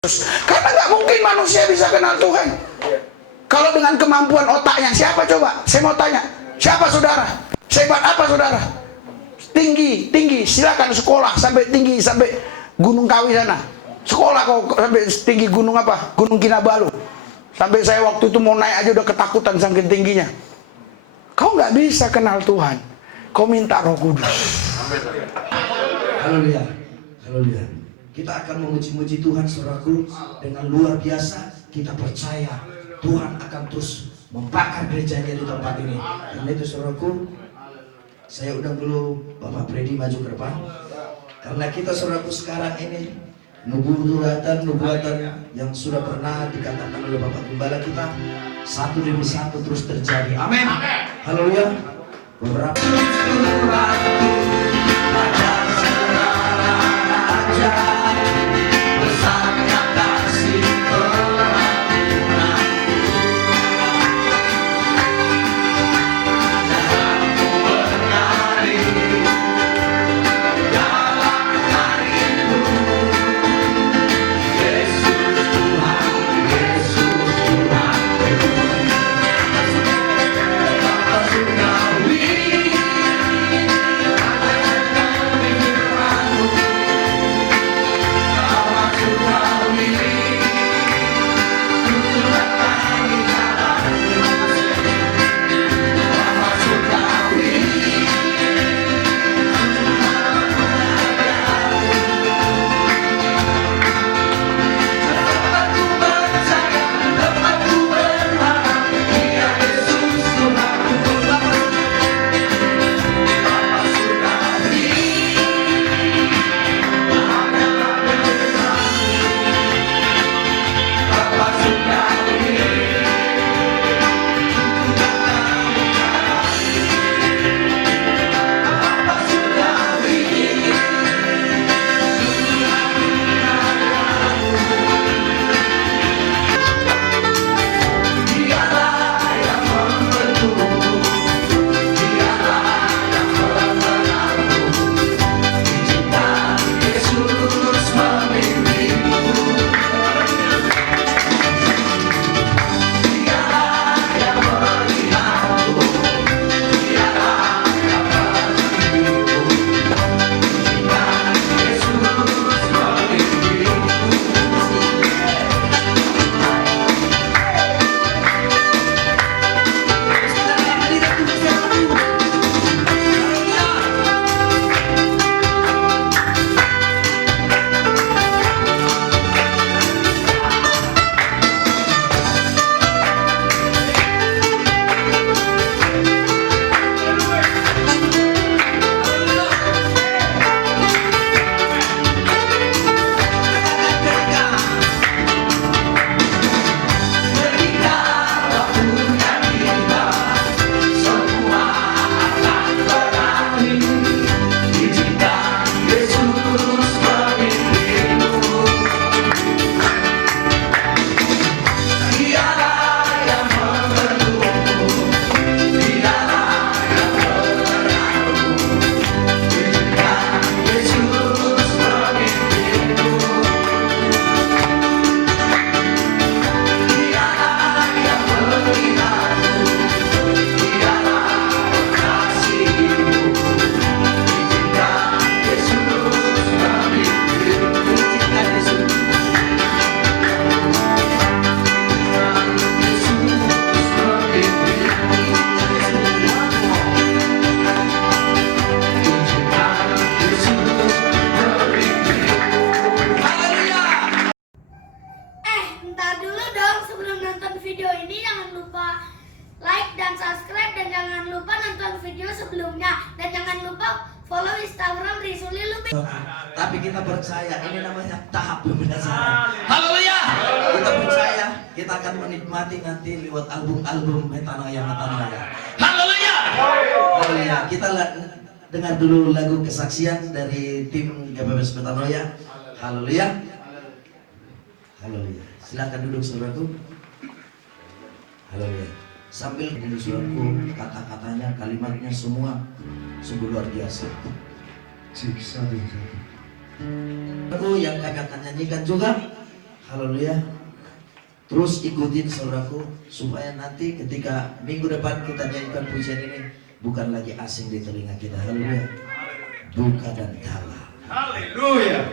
Karena nggak mungkin manusia bisa kenal Tuhan kalau dengan kemampuan otaknya. Siapa coba? Saya mau tanya, siapa saudara? Sehebat apa saudara? Tinggi, silakan sekolah sampai tinggi, sampai Gunung Kawi sana. Sekolah kok sampai tinggi gunung apa? Gunung Kinabalu. Sampai saya waktu itu mau naik aja udah ketakutan saking tingginya. Kau nggak bisa kenal Tuhan. Kau minta Roh Kudus. Haleluya, haleluya. Kita akan memuji-muji Tuhan, saudaraku, dengan luar biasa. Kita percaya Tuhan akan terus membakar gerejanya di tempat ini. Karena itu, saudaraku, saya undang dulu Bapak Freddy maju ke depan. Karena kita, saudaraku, sekarang ini nubuatan yang sudah pernah dikatakan oleh Bapak Gembala kita, satu demi satu terus terjadi. Amin. Haleluya. Beberapa tapi kita percaya ini namanya tahap pembelajaran. Haleluya. Kita percaya kita akan menikmati nanti lewat album-album Metanoia. Haleluya. Haleluya. Kita dengar dulu lagu kesaksian dari tim GBBS Metanoia. Haleluya. Haleluya. Silakan duduk saudaraku. Haleluya. Sambil ini saudaraku, kata-katanya, kalimatnya semua sungguh luar biasa. Aku yang kami akan nyanyikan juga. Haleluya. Terus ikutin saudaraku, supaya nanti ketika minggu depan kita nyanyikan pujian ini bukan lagi asing di telinga kita. Haleluya. Buka dan tala. Haleluya.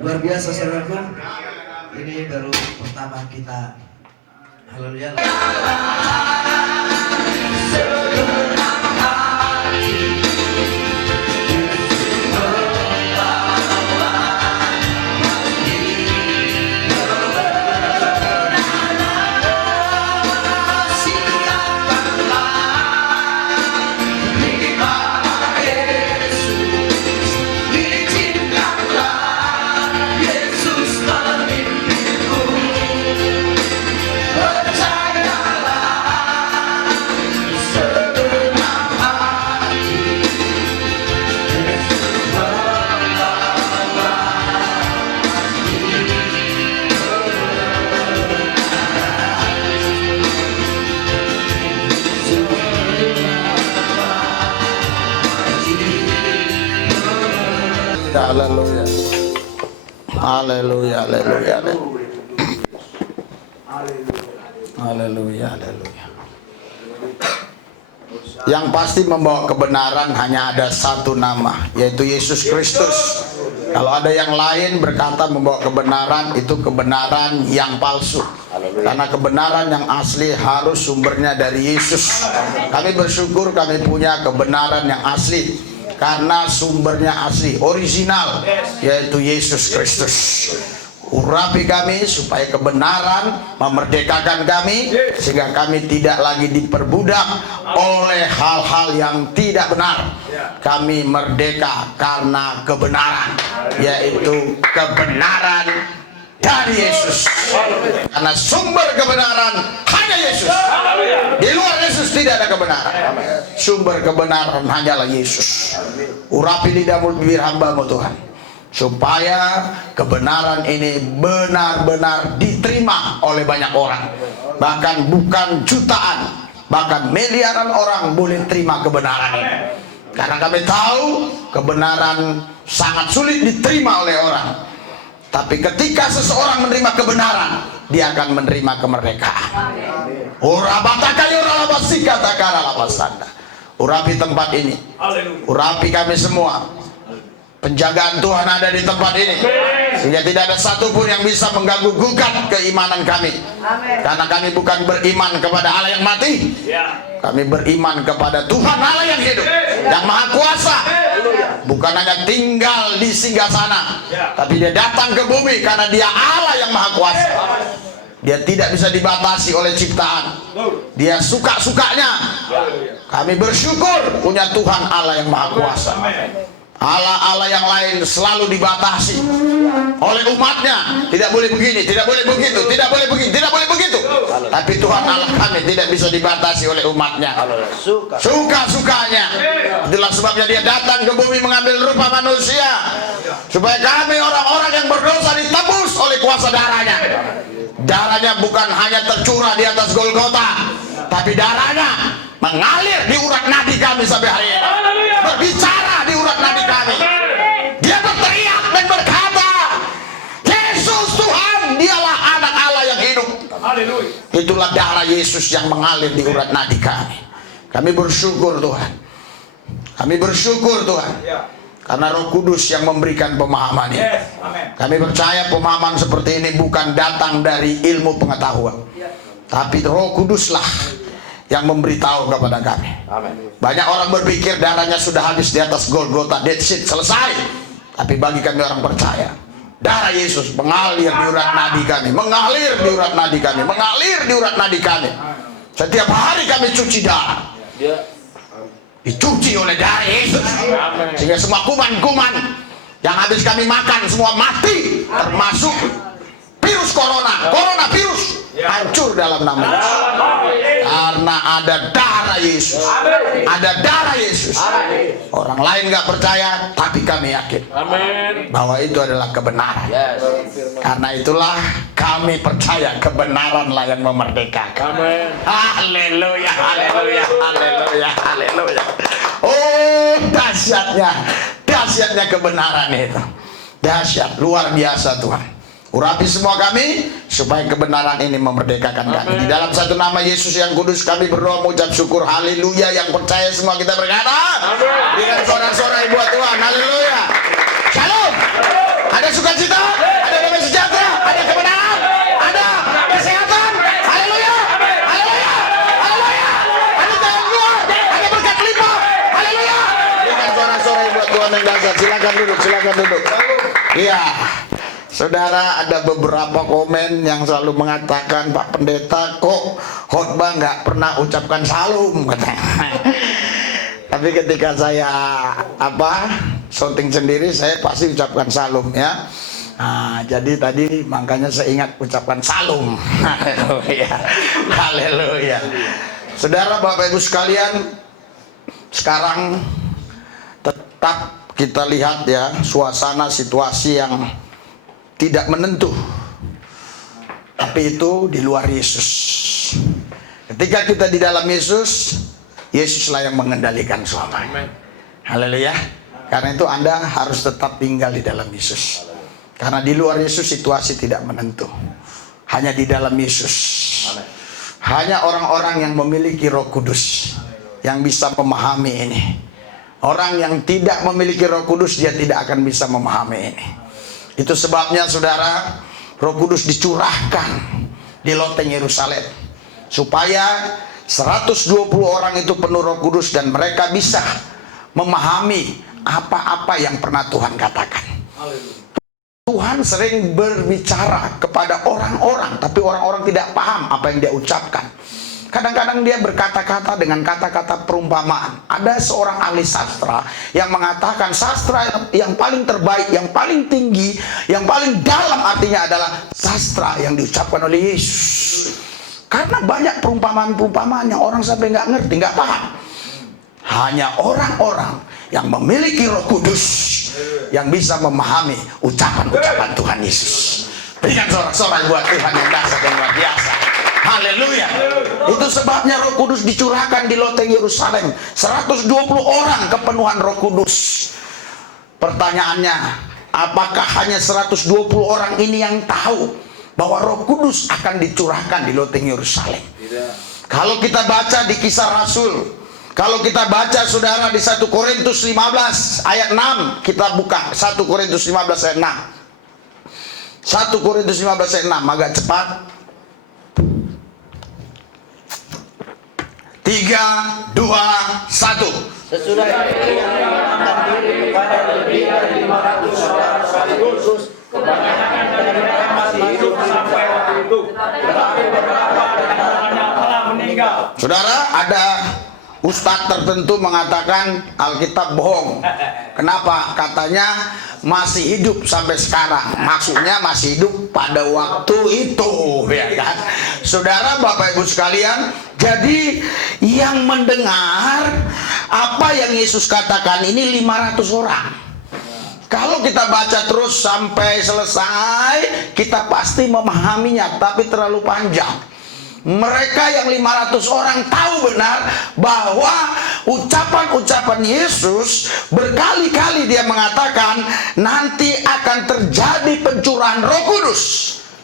Luar biasa saudaraku. Ini baru pertama kita. Haleluya. Haleluya. Haleluya, haleluya. Haleluya, haleluya. Yang pasti membawa kebenaran hanya ada satu nama, yaitu Yesus Kristus. Kalau ada yang lain berkata membawa kebenaran, itu kebenaran yang palsu. Karena kebenaran yang asli harus sumbernya dari Yesus. Kami bersyukur kami punya kebenaran yang asli, karena sumbernya asli, original, yaitu Yesus Kristus. Urapi kami supaya kebenaran memerdekakan kami, sehingga kami tidak lagi diperbudak oleh hal-hal yang tidak benar. Kami merdeka karena kebenaran, yaitu kebenaran dari Yesus. Karena sumber kebenaran hanya Yesus. Di luar Yesus tidak ada kebenaran. Sumber kebenaran hanyalah Yesus. Urapi lidahmu, bibir hamba-Mu Tuhan, supaya kebenaran ini benar-benar diterima oleh banyak orang. Bahkan bukan jutaan, bahkan miliaran orang boleh terima kebenaran ini. Karena kami tahu kebenaran sangat sulit diterima oleh orang. Tapi ketika seseorang menerima kebenaran, dia akan menerima kemerdekaan. Urapi tempat ini, urapi kami semua. Penjagaan Tuhan ada di tempat ini, sehingga tidak ada satupun yang bisa mengganggu gugat keimanan kami. Karena kami bukan beriman kepada Allah yang mati, kami beriman kepada Tuhan Allah yang hidup, yang maha kuasa. Bukan hanya tinggal di singgasana, tapi dia datang ke bumi karena dia Allah yang maha kuasa. Dia tidak bisa dibatasi oleh ciptaan, dia suka-sukanya. Kami bersyukur punya Tuhan Allah yang maha kuasa. Allah-Allah yang lain selalu dibatasi oleh umatnya. Tidak boleh begini, tidak boleh begitu, tidak boleh begini, tidak boleh begitu. Tapi Tuhan Allah kami tidak bisa dibatasi oleh umatnya, suka-sukanya. Itulah sebabnya dia datang ke bumi mengambil rupa manusia, supaya kami orang-orang yang berdosa ditebus oleh kuasa darahnya. Darahnya bukan hanya tercurah di atas Golgota, tapi darahnya mengalir di urat nadi kami sampai hari ini, berbicara di urat nadi kami. Dia berteriak dan berkata, Yesus Tuhan, dialah anak Allah yang hidup. Itulah darah Yesus yang mengalir di urat nadi kami. Kami bersyukur Tuhan, kami bersyukur Tuhan, karena Roh Kudus yang memberikan pemahaman ini. Kami percaya pemahaman seperti ini bukan datang dari ilmu pengetahuan, tapi Roh Kuduslah yang memberitahu kepada kami. Banyak orang berpikir darahnya sudah habis di atas Golgota, that's it, selesai. Tapi bagi kami orang percaya, darah Yesus mengalir di urat nadi kami, mengalir di urat nadi kami, mengalir di urat nadi kami. Setiap hari kami cuci darah, dicuci oleh darah Yesus, sehingga semua kuman-kuman yang habis kami makan semua mati, termasuk virus corona virus, hancur dalam nama Yesus. Karena ada darah Yesus, ada darah Yesus. Orang lain nggak percaya, tapi kami yakin bahwa itu adalah kebenaran. Karena itulah kami percaya kebenaranlah yang memerdekakan. Haleluya, haleluya, haleluya, haleluya. Oh, dahsyatnya kebenaran itu, dahsyat, luar biasa Tuhan. Urapi semua kami supaya kebenaran ini memerdekakan kami. Di dalam satu nama Yesus yang kudus kami berdoa mengucap syukur. Haleluya. Yang percaya semua kita berkata, berikan sorak-sorai buat Tuhan. Haleluya. Shalom. Ada sukacita, ada damai sejahtera, ada kebenaran, ada kesehatan. Haleluya. Haleluya. Haleluya. Ada jalan keluar, ada berkat limpah. Haleluya. Berikan sorak-sorai buat Tuhan yang dahsyat. Silakan duduk, silakan duduk. Iya. Saudara, ada beberapa komen yang selalu mengatakan, Pak Pendeta kok khotbah nggak pernah ucapkan salam, katanya. Tapi ketika saya syuting sendiri, saya pasti ucapkan salam ya. Nah, jadi tadi makanya saya ingat ucapkan salam. Haleluya, haleluya. Saudara, Bapak Ibu sekalian, sekarang tetap kita lihat ya suasana situasi yang tidak menentu, tapi itu di luar Yesus. Ketika kita di dalam Yesus, Yesuslah yang mengendalikan semuanya. Haleluya. Karena itu Anda harus tetap tinggal di dalam Yesus. Karena di luar Yesus situasi tidak menentu. Hanya di dalam Yesus. Hanya orang-orang yang memiliki Roh Kudus yang bisa memahami ini. Orang yang tidak memiliki Roh Kudus, dia tidak akan bisa memahami ini. Itu sebabnya saudara, Roh Kudus dicurahkan di loteng Yerusalem supaya 120 orang itu penuh Roh Kudus dan mereka bisa memahami apa-apa yang pernah Tuhan katakan. Tuhan sering berbicara kepada orang-orang, tapi orang-orang tidak paham apa yang dia ucapkan. Kadang-kadang dia berkata-kata dengan kata-kata perumpamaan. Ada seorang ahli sastra yang mengatakan sastra yang paling terbaik, yang paling tinggi, yang paling dalam artinya adalah sastra yang diucapkan oleh Yesus. Karena banyak perumpamaan-perumpamaan yang orang sampai nggak ngerti, nggak paham. Hanya orang-orang yang memiliki Roh Kudus yang bisa memahami ucapan-ucapan Tuhan Yesus. Berikan sorak-sorai buat Tuhan yang dahsyat dan luar biasa. Haleluya. Itu sebabnya Roh Kudus dicurahkan di loteng Yerusalem. 120 orang kepenuhan Roh Kudus. Pertanyaannya, apakah hanya 120 orang ini yang tahu bahwa Roh Kudus akan dicurahkan di loteng Yerusalem? Kalau kita baca di Kisah Rasul, kalau kita baca saudara di 1 Korintus 15 ayat 6, kita buka 1 Korintus 15 ayat 6. 1 Korintus 15 ayat 6, agak cepat. 3, 2, 1. Sesudah itu yang mengangkat diri kepada lebih dari 500 saudara sekaligus, kebanyakan dari mereka masih hidup sampai waktu itu, tetapi beberapa dari mereka telah meninggal. Saudara, ada ustadz tertentu mengatakan Alkitab bohong. Kenapa? Katanya masih hidup sampai sekarang. Maksudnya masih hidup pada waktu itu, ya kan? Saudara, Bapak Ibu sekalian, jadi yang mendengar apa yang Yesus katakan ini 500 orang. Kalau kita baca terus sampai selesai, kita pasti memahaminya, tapi terlalu panjang. Mereka yang 500 orang tahu benar bahwa ucapan-ucapan Yesus berkali-kali dia mengatakan nanti akan terjadi pencurahan Roh Kudus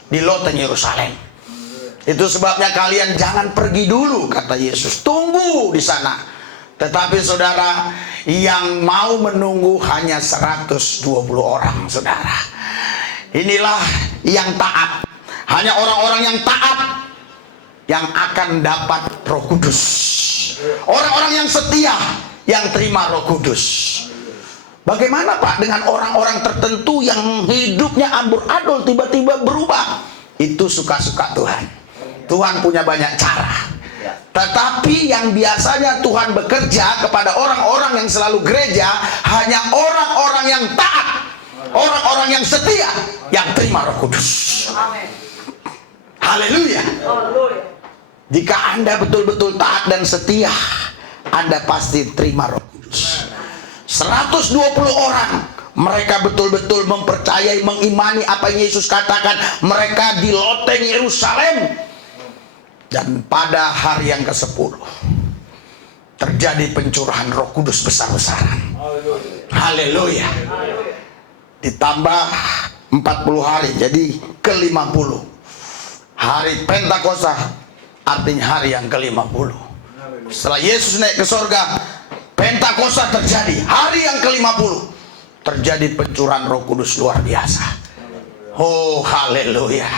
di loteng Yerusalem. Itu sebabnya kalian jangan pergi dulu, kata Yesus. Tunggu di sana. Tetapi saudara, yang mau menunggu hanya 120 orang, saudara. Inilah yang taat. Hanya orang-orang yang taat yang akan dapat Roh Kudus. Orang-orang yang setia yang terima Roh Kudus. Bagaimana Pak dengan orang-orang tertentu yang hidupnya ambur-adul tiba-tiba berubah? Itu suka-suka Tuhan. Tuhan punya banyak cara. Tetapi yang biasanya Tuhan bekerja kepada orang-orang yang selalu gereja hanya orang-orang yang taat, orang-orang yang setia yang terima Roh Kudus. Haleluya. Jika Anda betul-betul taat dan setia, Anda pasti terima Roh Kudus. 120 orang, mereka betul-betul mempercayai, mengimani apa yang Yesus katakan. Mereka di loteng Yerusalem. Dan pada hari yang ke-10 terjadi pencurahan Roh Kudus besar-besaran. Haleluya. Ditambah 40 hari, jadi ke-50. Hari Pentakosta, artinya hari yang ke-50. Setelah Yesus naik ke sorga, Pentakosta terjadi. Hari yang ke-50 terjadi pencurahan Roh Kudus luar biasa. Oh, haleluya.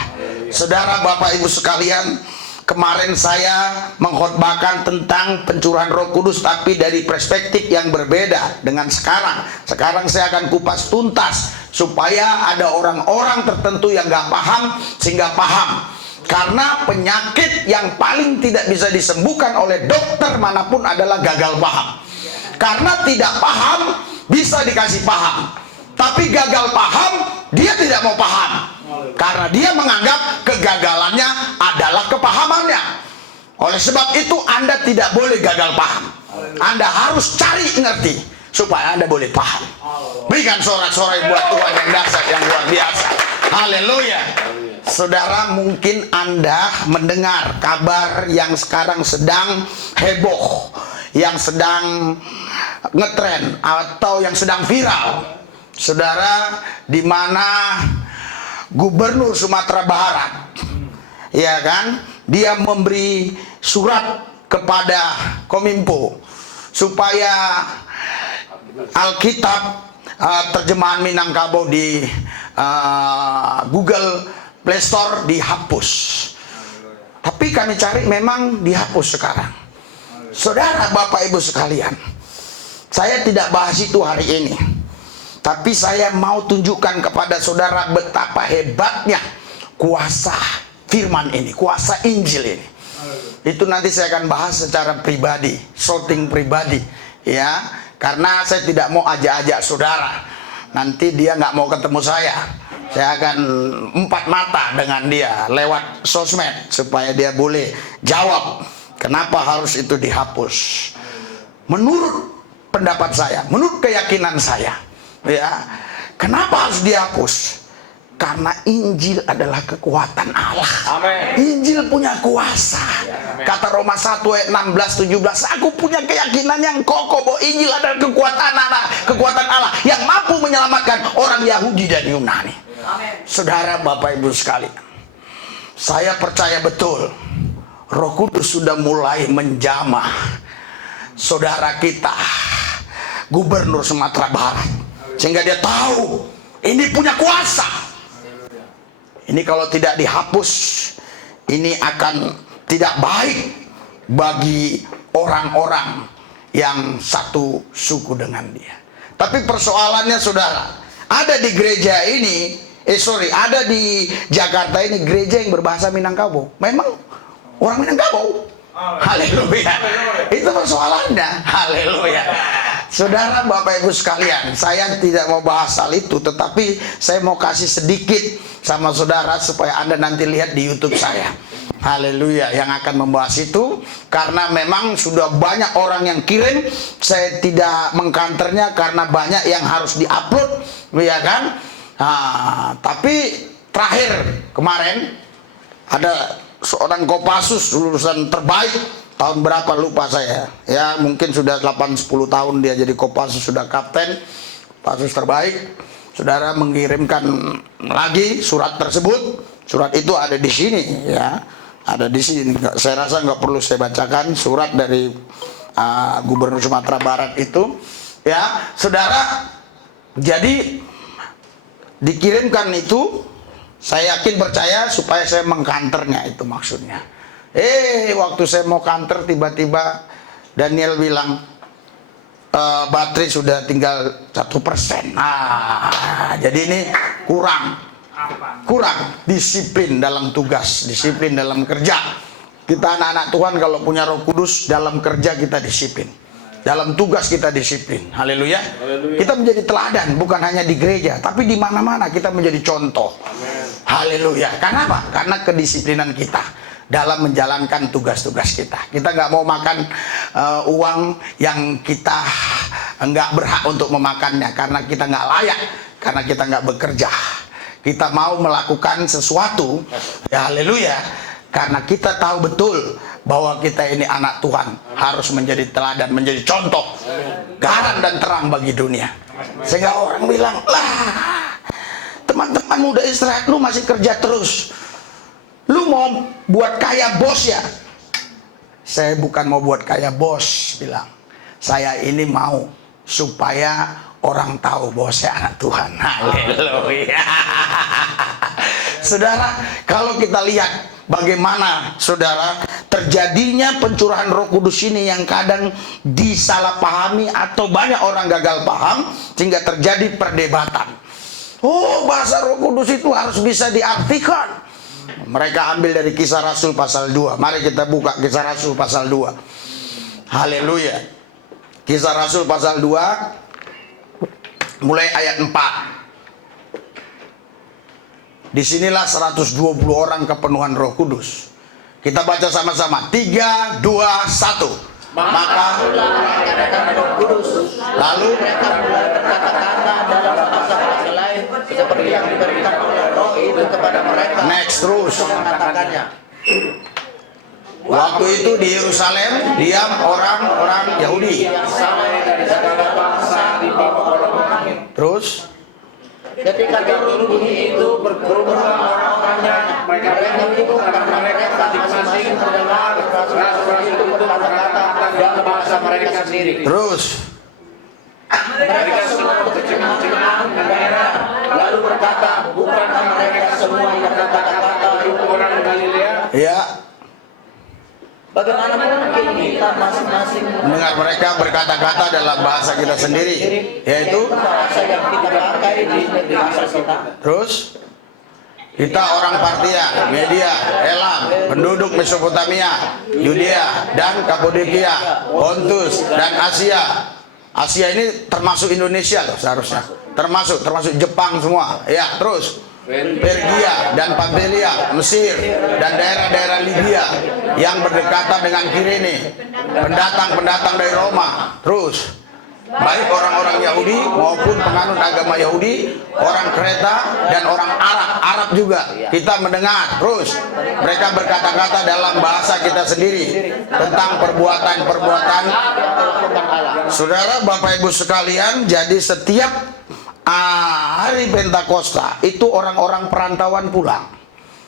Saudara, Bapak Ibu sekalian, kemarin saya mengkhotbahkan tentang pencurahan Roh Kudus, tapi dari perspektif yang berbeda dengan sekarang. Sekarang saya akan kupas tuntas supaya ada orang-orang tertentu yang gak paham sehingga paham. Karena penyakit yang paling tidak bisa disembuhkan oleh dokter manapun adalah gagal paham. Karena tidak paham bisa dikasih paham, tapi gagal paham dia tidak mau paham. Karena dia menganggap kegagalannya adalah kepahamannya. Oleh sebab itu Anda tidak boleh gagal paham. Anda harus cari ngerti supaya Anda boleh paham. Berikan sorak-sorai buat Tuhan yang dahsyat, yang luar biasa. Haleluya. Saudara, mungkin Anda mendengar kabar yang sekarang sedang heboh, yang sedang ngetren atau yang sedang viral. Saudara, di mana Gubernur Sumatera Barat, ya kan, dia memberi surat kepada Kominfo supaya Alkitab terjemahan Minangkabau di Google Play Store dihapus. Tapi kami cari memang dihapus sekarang. Saudara, Bapak Ibu sekalian, saya tidak bahas itu hari ini, tapi saya mau tunjukkan kepada saudara betapa hebatnya kuasa firman ini, kuasa Injil ini. Itu nanti saya akan bahas secara pribadi, shooting pribadi, ya. Karena saya tidak mau ajak-ajak saudara. Nanti dia nggak mau ketemu saya. Saya akan empat mata dengan dia lewat sosmed supaya dia boleh jawab kenapa harus itu dihapus. Menurut pendapat saya, menurut keyakinan saya, ya, kenapa harus dihapus? Karena Injil adalah kekuatan Allah. Amen. Injil punya kuasa. Amen. Kata Roma 1 ayat 16-17, aku punya keyakinan yang kokoh bahwa Injil adalah kekuatan Allah yang mampu menyelamatkan orang Yahudi dan Yunani. Amen. Saudara, Bapak Ibu sekalian, saya percaya betul Roh Kudus sudah mulai menjamah saudara kita, Gubernur Sumatera Barat, sehingga dia tahu ini punya kuasa. Ini kalau tidak dihapus, ini akan tidak baik bagi orang-orang yang satu suku dengan dia. Tapi persoalannya saudara, ada di gereja ini, ada di Jakarta ini gereja yang berbahasa Minangkabau. Memang orang Minangkabau. Haleluya. Itu persoalannya. Haleluya. Saudara, Bapak Ibu sekalian, saya tidak mau bahas hal itu, tetapi saya mau kasih sedikit sama saudara supaya Anda nanti lihat di YouTube saya. Haleluya, yang akan membahas itu, karena memang sudah banyak orang yang kirim. Saya tidak mengkanternya karena banyak yang harus diupload, ya kan? Tapi terakhir kemarin ada seorang Kopassus lulusan terbaik tahun berapa lupa saya, ya mungkin sudah 8-10 tahun dia jadi Kopassus, sudah kapten Kopassus terbaik. Saudara mengirimkan lagi surat tersebut. Surat itu ada di sini, ya, ada di sini. Saya rasa nggak perlu saya bacakan surat dari Gubernur Sumatera Barat itu, ya, saudara. Jadi dikirimkan itu, saya yakin percaya supaya saya mengkanternya, itu maksudnya. Waktu saya mau kanter tiba-tiba Daniel bilang baterai sudah tinggal 1%. Jadi ini kurang disiplin dalam tugas, disiplin dalam kerja. Kita anak-anak Tuhan kalau punya Roh Kudus, dalam kerja kita disiplin, dalam tugas kita disiplin. Haleluya. Kita menjadi teladan bukan hanya di gereja, tapi di mana-mana kita menjadi contoh. Haleluya. Karena apa? Karena kedisiplinan kita dalam menjalankan tugas-tugas kita. Kita nggak mau makan uang yang kita nggak berhak untuk memakannya, karena kita nggak layak, karena kita nggak bekerja. Kita mau melakukan sesuatu, ya haleluya, karena kita tahu betul bahwa kita ini anak Tuhan, harus menjadi teladan, menjadi contoh, garam dan terang bagi dunia. Sehingga orang bilang, lah, teman-teman muda Israel, lu masih kerja terus, lu mau buat kaya bos ya? Saya bukan mau buat kaya bos, bilang. Saya ini mau supaya orang tahu bahwa saya anak Tuhan. Haleluya. Saudara, kalau kita lihat bagaimana saudara terjadinya pencurahan Roh Kudus ini yang kadang disalahpahami atau banyak orang gagal paham sehingga terjadi perdebatan. Bahasa Roh Kudus itu harus bisa diartikan. Mereka ambil dari Kisah Rasul pasal 2. Mari kita buka Kisah Rasul pasal 2. Haleluya. Kisah Rasul pasal 2 mulai ayat 4. Disinilah 120 orang kepenuhan Roh Kudus. Kita baca sama-sama. 3, 2, 1. Maka Roh Kudus, lalu mereka mulai berkata-kata dalam bahasa lain seperti yang diberikan oleh Roh itu kepada mereka. Next, terus mengatakannya. Waktu itu di Yerusalem diam orang-orang Yahudi. Terus ketika bunyi itu berkerumun orang-orangnya, mereka menyebut agar mereka masing-masing mendengar ras-ras itu berkata-kata dalam bahasa mereka sendiri. Terus Mereka semua tercengang-cengang mendarat, lalu berkata, bukankah mereka semua yang berkata-kata itu orang Galilea? ya, Bagaimana mungkin kita masing-masing mendengar mereka berkata-kata dalam bahasa kita sendiri, yaitu bahasa yang kita pakai di negeri asal kita? terus kita orang Partia, Media, Elam, penduduk Mesopotamia, Yudea dan Kapadokia, Pontus dan Asia. Asia ini termasuk Indonesia loh seharusnya. Termasuk Jepang semua. Ya, terus Pergia dan Pamfilia, Mesir dan daerah-daerah Libya yang berdekatan dengan Kirene, pendatang-pendatang dari Roma. Terus baik orang-orang Yahudi maupun penganut agama Yahudi, orang Kreta dan orang Arab juga kita mendengar. Terus mereka berkata-kata dalam bahasa kita sendiri tentang perbuatan-perbuatan saudara, Bapak Ibu sekalian. Jadi setiap hari Pentakosta itu orang-orang perantauan pulang.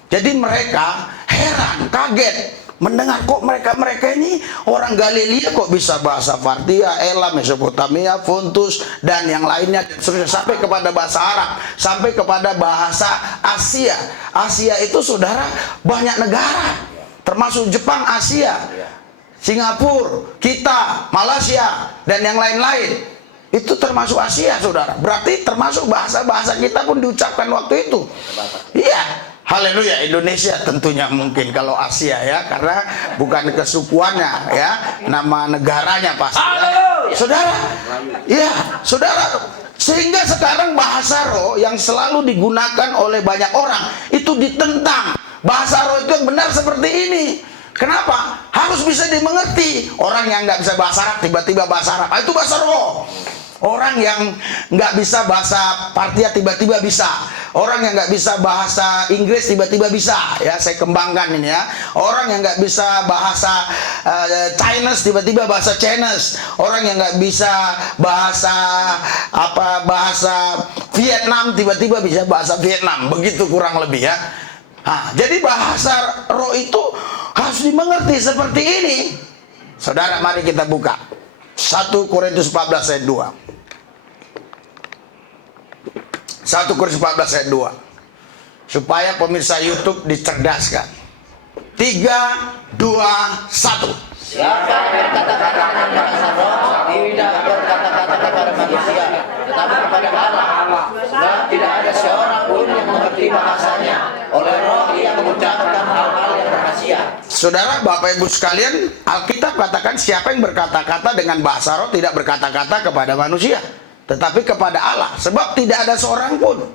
Jadi mereka heran, kaget mendengar kok mereka ini orang Galilea kok bisa bahasa Partia, Elam, Mesopotamia, Pontus dan yang lainnya, sampai kepada bahasa Arab, sampai kepada bahasa Asia. Asia itu saudara banyak negara, termasuk Jepang, Asia, Singapura, kita, Malaysia dan yang lain-lain. Itu termasuk Asia saudara. Berarti termasuk bahasa-bahasa kita pun diucapkan waktu itu. Iya. Haleluya. Indonesia tentunya mungkin kalau Asia ya, karena bukan kesukuannya ya, nama negaranya pasti ya. Saudara, ya saudara, sehingga sekarang bahasa roh yang selalu digunakan oleh banyak orang itu ditentang. Bahasa roh itu yang benar seperti ini. Kenapa? Harus bisa dimengerti. Orang yang nggak bisa bahasa Arab tiba-tiba bahasa Arab, itu bahasa roh. Orang yang nggak bisa bahasa Partia tiba-tiba bisa. Orang yang nggak bisa bahasa Inggris tiba-tiba bisa. Ya, saya kembangkan ini ya. Orang yang nggak bisa bahasa Chinese tiba-tiba bahasa Chinese. Orang yang nggak bisa bahasa bahasa Vietnam tiba-tiba bisa bahasa Vietnam. Begitu kurang lebih ya. Nah, jadi bahasa roh itu harus dimengerti seperti ini. Saudara, mari kita buka 1 Korintus 14 ayat 2. 1 Korintus 14 ayat 2. Supaya pemirsa YouTube dicerdaskan. 3, 2, 1. Siapa berkata-kata dengan bahasa roh, tidak berkata-kata kepada manusia, tetapi kepada Allah. Sebab tidak ada seorang pun yang mengerti bahasanya. Oleh roh ia mengucapkan hal-hal yang rahasia. Saudara, Bapak Ibu sekalian, Alkitab katakan siapa yang berkata-kata dengan bahasa roh tidak berkata-kata kepada manusia, tetapi kepada Allah. Sebab tidak ada seorang pun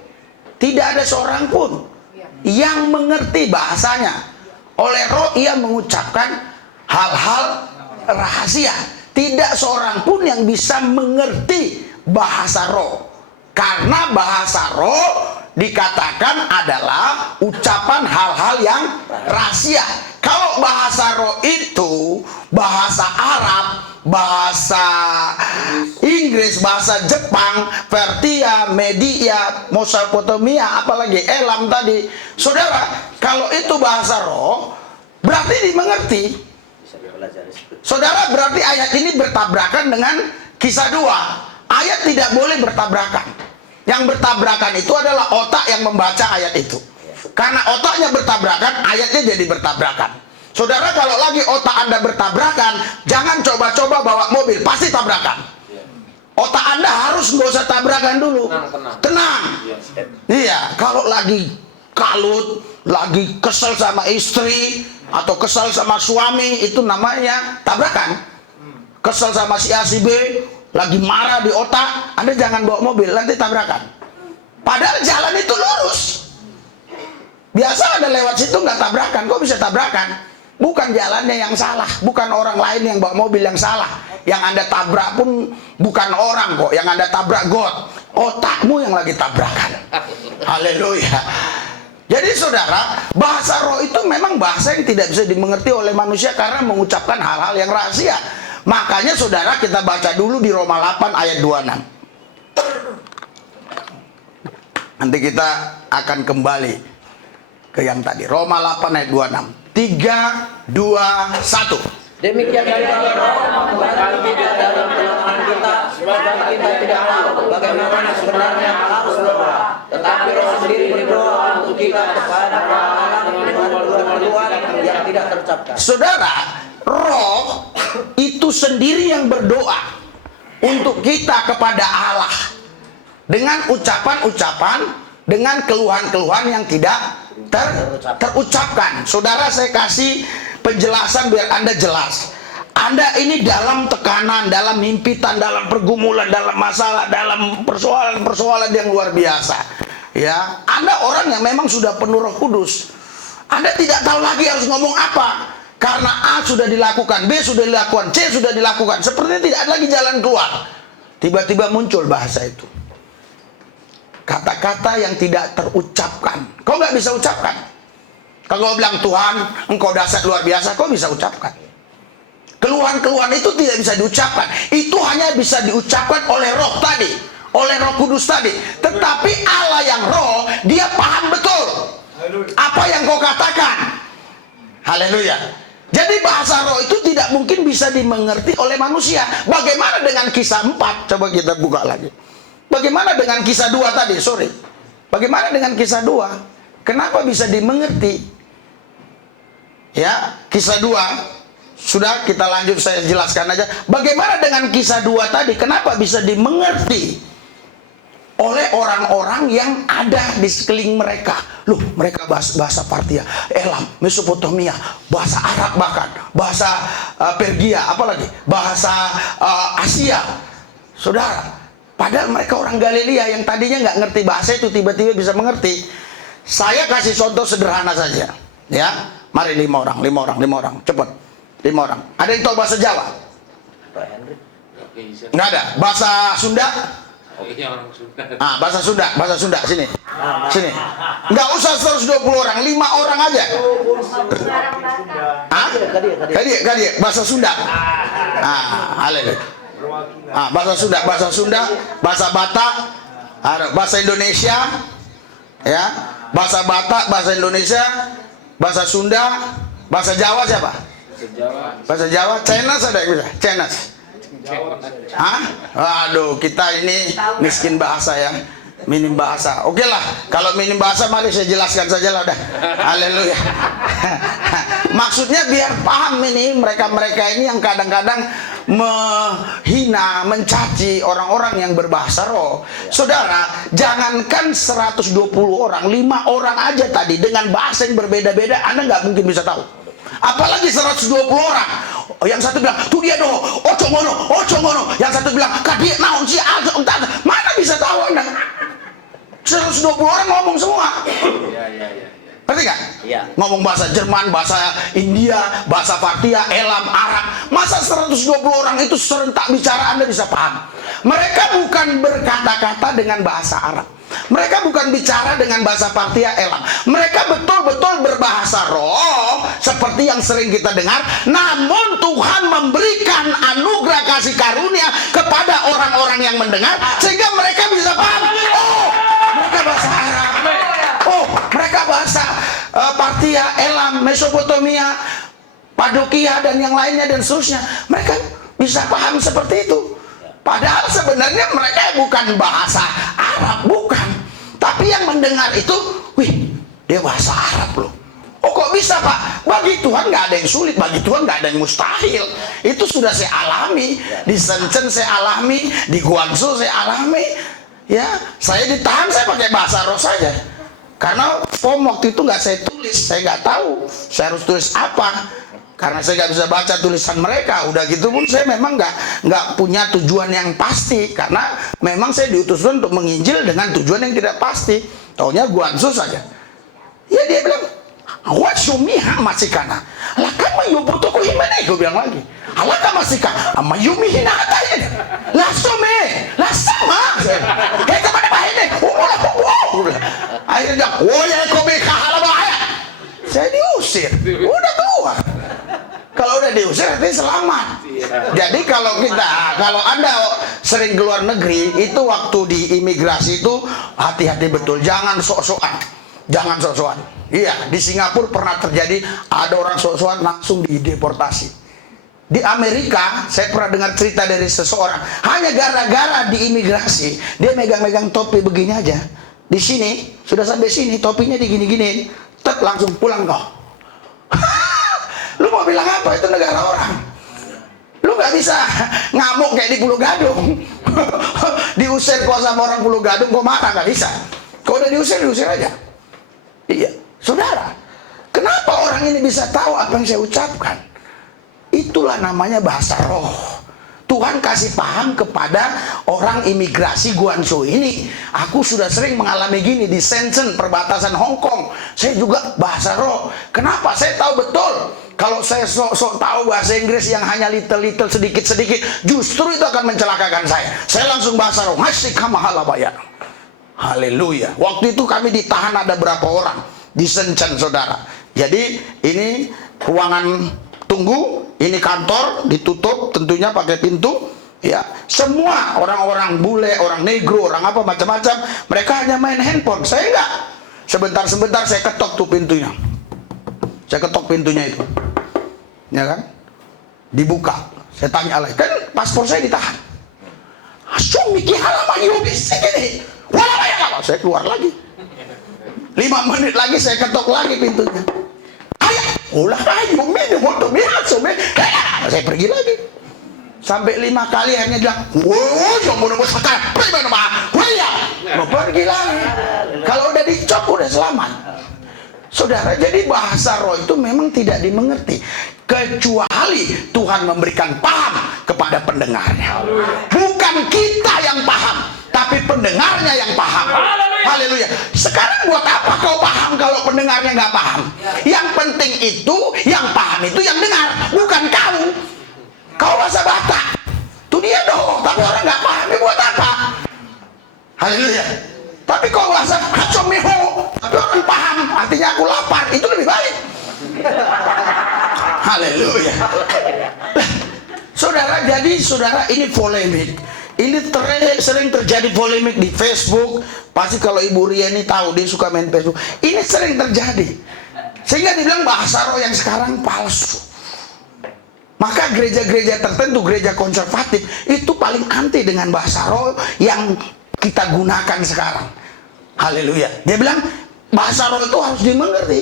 yang mengerti bahasanya. Oleh roh ia mengucapkan hal-hal rahasia. Tidak seorang pun yang bisa mengerti bahasa roh, karena bahasa roh dikatakan adalah ucapan hal-hal yang rahasia. Kalau bahasa roh itu bahasa Arab, bahasa Inggris, bahasa Jepang, Partia, Media, Mesopotamia, apalagi Elam tadi. Saudara, kalau itu bahasa roh, berarti dimengerti. Saudara, berarti ayat ini bertabrakan dengan Kisah 2. Ayat tidak boleh bertabrakan. Yang bertabrakan itu adalah otak yang membaca ayat itu. Karena otaknya bertabrakan, ayatnya jadi bertabrakan. Saudara, kalau lagi otak Anda bertabrakan, jangan coba-coba bawa mobil, pasti tabrakan. Otak Anda harus nggak usah tabrakan dulu. Tenang. Iya, kalau lagi kalut, lagi kesel sama istri atau kesel sama suami, itu namanya tabrakan. Kesel sama si A si B, lagi marah di otak, Anda jangan bawa mobil, nanti tabrakan. Padahal jalan itu lurus. Biasa Anda lewat situ nggak tabrakan, kok bisa tabrakan? Bukan jalannya yang salah, bukan orang lain yang bawa mobil yang salah. Yang Anda tabrak pun bukan orang kok, yang Anda tabrak God. Otakmu yang lagi tabrakan. Haleluya. Jadi saudara, bahasa roh itu memang bahasa yang tidak bisa dimengerti oleh manusia karena mengucapkan hal-hal yang rahasia. Makanya saudara, kita baca dulu di Roma 8 ayat 26. Nanti kita akan kembali ke yang tadi. Roma 8 ayat 26. 3, 2, 1. Demikian juga Roh membantu kita dalam kelemahan kita, sebab kita tidak tahu bagaimana sebenarnya harus berdoa. Tetapi Roh sendiri berdoa untuk kita kepada Allah dengan keluhan-keluhan yang tidak terucapkan. Saudara, Roh itu sendiri yang berdoa untuk kita kepada Allah dengan ucapan-ucapan, dengan keluhan-keluhan yang tidak terucapkan. Saudara, saya kasih penjelasan biar Anda jelas. Anda ini dalam tekanan, dalam himpitan, dalam pergumulan, dalam masalah, dalam persoalan-persoalan yang luar biasa. Ya, Anda orang yang memang sudah penuh Roh Kudus. Anda tidak tahu lagi harus ngomong apa. Karena A sudah dilakukan, B sudah dilakukan, C sudah dilakukan. Sepertinya tidak ada lagi jalan keluar. Tiba-tiba muncul bahasa itu. Kata-kata yang tidak terucapkan. Kau nggak bisa ucapkan. Kalau kau bilang, Tuhan, engkau dahsyat luar biasa, kau bisa ucapkan. Keluhan-keluhan itu tidak bisa diucapkan. Itu hanya bisa diucapkan oleh Roh tadi, oleh Roh Kudus tadi. Tetapi Allah yang Roh, dia paham betul apa yang kau katakan. Haleluya. Jadi bahasa Roh itu tidak mungkin bisa dimengerti oleh manusia. Bagaimana dengan kisah 4? Coba kita buka lagi. Bagaimana dengan kisah 2 tadi? Sorry. Bagaimana dengan kisah 2? Kenapa bisa dimengerti? Ya, kisah 2. Sudah, kita lanjut, saya jelaskan aja. Bagaimana dengan kisah 2 tadi? Kenapa bisa dimengerti oleh orang-orang yang ada di sekeliling mereka? Loh, mereka bahasa Partia, Elam, Mesopotamia, bahasa Arab, bahkan bahasa Pergia, apalagi bahasa Asia. Saudara, padahal mereka orang Galilea yang tadinya nggak ngerti bahasa itu, tiba-tiba bisa mengerti. Saya kasih contoh sederhana saja, ya. Mari 5 orang, cepat. 5 orang. Ada yang tahu bahasa Jawa? Nggak ada. Bahasa Sunda? Bahasa Sunda, sini. Nggak usah 120 orang, 5 orang aja. Kadia, bahasa Sunda. Haleluya. Bahasa Sunda, bahasa Batak, bahasa Indonesia, ya, bahasa Batak, bahasa Indonesia, bahasa Sunda, bahasa Jawa siapa? Bahasa Jawa, Chinese ada yang bisa? Chinese? Aduh, kita ini miskin bahasa ya, minim bahasa. Oke lah, kalau minim bahasa mari saya jelaskan saja lah udah. Haleluya. Maksudnya biar paham ini mereka-mereka ini yang kadang-kadang menghina, mencaci orang-orang yang berbahasa Roh. Saudara, jangankan 120 orang, 5 orang aja tadi dengan bahasa yang berbeda-beda, Anda nggak mungkin bisa tahu. Apalagi 120 orang. Yang satu bilang, tuh dia doh, ojo ngono. Yang satu bilang, kadia naon sih, mana bisa tahu Anda? 120 orang ngomong semua. Ngerti gak? Iya. Ngomong bahasa Jerman, bahasa India, bahasa Partia, Elam, Arab. Masa 120 orang itu serentak bicara Anda bisa paham? Mereka bukan berkata-kata dengan bahasa Arab. Mereka bukan bicara dengan bahasa Partia, Elam. Mereka betul-betul berbahasa Roh seperti yang sering kita dengar. Namun Tuhan memberikan anugerah kasih karunia kepada orang-orang yang mendengar sehingga mereka bisa paham. Oh, mereka bahasa Arab. Oh, mereka bahasa Partia, Elam, Mesopotamia, Padokia dan yang lainnya dan seterusnya. Mereka bisa paham seperti itu. Padahal sebenarnya mereka bukan bahasa Arab, bukan. Tapi yang mendengar itu, wih, dia bahasa Arab loh. Oh, kok bisa Pak? Bagi Tuhan nggak ada yang sulit, bagi Tuhan nggak ada yang mustahil. Itu sudah saya alami. Di Shenzhen saya alami, di Guangzhou saya alami. Ya, saya ditahan, saya pakai bahasa Roh saja. Karena form waktu itu nggak saya tulis, saya nggak tahu saya harus tulis apa. Karena saya nggak bisa baca tulisan mereka. Udah gitu pun saya memang nggak punya tujuan yang pasti. Karena memang saya diutus untuk menginjil dengan tujuan yang tidak pasti. Taunya Guangzhou saja. Ya dia bilang, "What sumiha masikana? Laka mayubuto ko himane." Gue bilang lagi, "Alaka masika, amayumi hinata ini. Lasome, lasama." Kayak kemana bahine? Akhirnya, "Woya kobe kahalabaya." Saya diusir, udah keluar. Kalau udah diusir artinya selamat. Jadi kalau Anda sering keluar negeri, itu waktu di imigrasi itu hati-hati betul, jangan sok-sokan. Jangan sok-sokan. Iya, di Singapura pernah terjadi, ada orang sok-sokan langsung dideportasi. Di Amerika, saya pernah dengar cerita dari seseorang, hanya gara-gara di imigrasi, dia megang-megang topi begini aja. Di sini, sudah sampai sini, topinya digini-giniin, langsung pulang kau. Lu mau bilang apa? Itu negara orang. Lu nggak bisa ngamuk kayak di Pulau Gadung. Diusir kok sama orang Pulau Gadung, kok marah? Nggak bisa. Kalau udah diusir, diusir aja. Iya, saudara. Kenapa orang ini bisa tahu apa yang saya ucapkan? Itulah namanya bahasa roh. Tuhan kasih paham kepada orang imigrasi Guangzhou ini. Aku sudah sering mengalami gini di Shenzhen, perbatasan Hong Kong. Saya juga bahasa roh. Kenapa? Saya tahu betul. Kalau saya sok-sok tahu bahasa Inggris yang hanya little sedikit-sedikit, justru itu akan mencelakakan saya. Saya langsung bahasa roh. Ngasih kamahalabaya. Haleluya. Waktu itu kami ditahan ada berapa orang di Shenzhen, saudara. Jadi ini ruangan tunggu, ini kantor ditutup tentunya pakai pintu. Ya, semua orang-orang bule, orang negro, orang apa macam-macam, mereka hanya main handphone. Saya enggak. Sebentar-sebentar saya ketok tuh pintunya. Saya ketok pintunya itu. Ya kan? Dibuka. Saya tanya lagi, kan paspor saya ditahan. Asum mikir halaman yo bisik ini. Wala ya kalau saya keluar lagi. 5 menit lagi saya ketok lagi pintunya. Ayah, ulah ayo minum untuk biasa. Saya pergi lagi. Sampai 5 kali akhirnya bilang, "Wow, yang mau sekarang, bagaimana mah? Waya, mau pergi lagi." Kalau udah dicop udah selamat. Saudara, jadi bahasa roh itu memang tidak dimengerti kecuali Tuhan memberikan paham kepada pendengarnya. Bukan kita yang paham, tapi pendengarnya yang paham. Haleluya. Sekarang buat apa kau paham kalau pendengarnya nggak paham? Yang penting itu, yang paham itu yang dengar, bukan kau. Kau bahasa Batak, itu dia dong, tapi orang nggak paham, buat apa? Haleluya. Tapi kau bahasa Hacomiho, tapi orang paham, artinya aku lapar, itu lebih baik. Haleluya. Saudara, jadi saudara ini polemik. Ini sering terjadi polemik di Facebook. Pasti kalau Ibu Rieni tahu, dia suka main Facebook. Ini sering terjadi. Sehingga dibilang bahasa roh yang sekarang palsu. Maka gereja-gereja tertentu, gereja konservatif, itu paling anti dengan bahasa roh yang kita gunakan sekarang. Haleluya. Dia bilang bahasa roh itu harus dimengerti.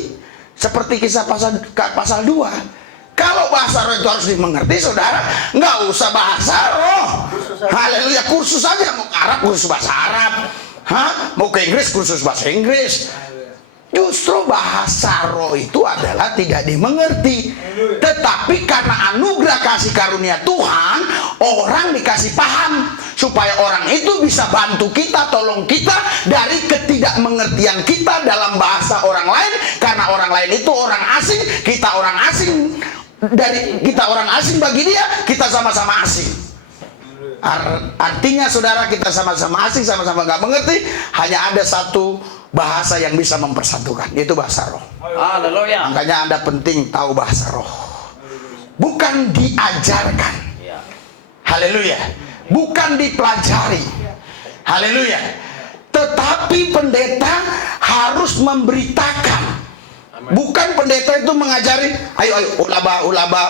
Seperti kisah pasal 2. Kalau bahasa roh itu harus dimengerti, saudara, nggak usah bahasa roh. Haleluya. Kursus aja, mau ke Arab kursus bahasa Arab, mau ke Inggris kursus bahasa Inggris. Justru bahasa roh itu adalah tidak dimengerti. Tetapi karena anugerah kasih karunia Tuhan, orang dikasih paham supaya orang itu bisa bantu kita, tolong kita dari ketidakmengertian kita dalam bahasa orang lain. Karena orang lain itu orang asing, kita orang asing. Dari kita orang asing bagi dia, kita sama-sama asing. Artinya saudara, kita sama-sama asing, sama-sama nggak mengerti. Hanya ada satu bahasa yang bisa mempersatukan, yaitu bahasa roh. Haleluya. Makanya Anda penting tahu bahasa roh. Bukan diajarkan. Haleluya. Bukan dipelajari. Haleluya. Tetapi pendeta harus memberitakan. Bukan pendeta itu mengajari, ayo ulaba.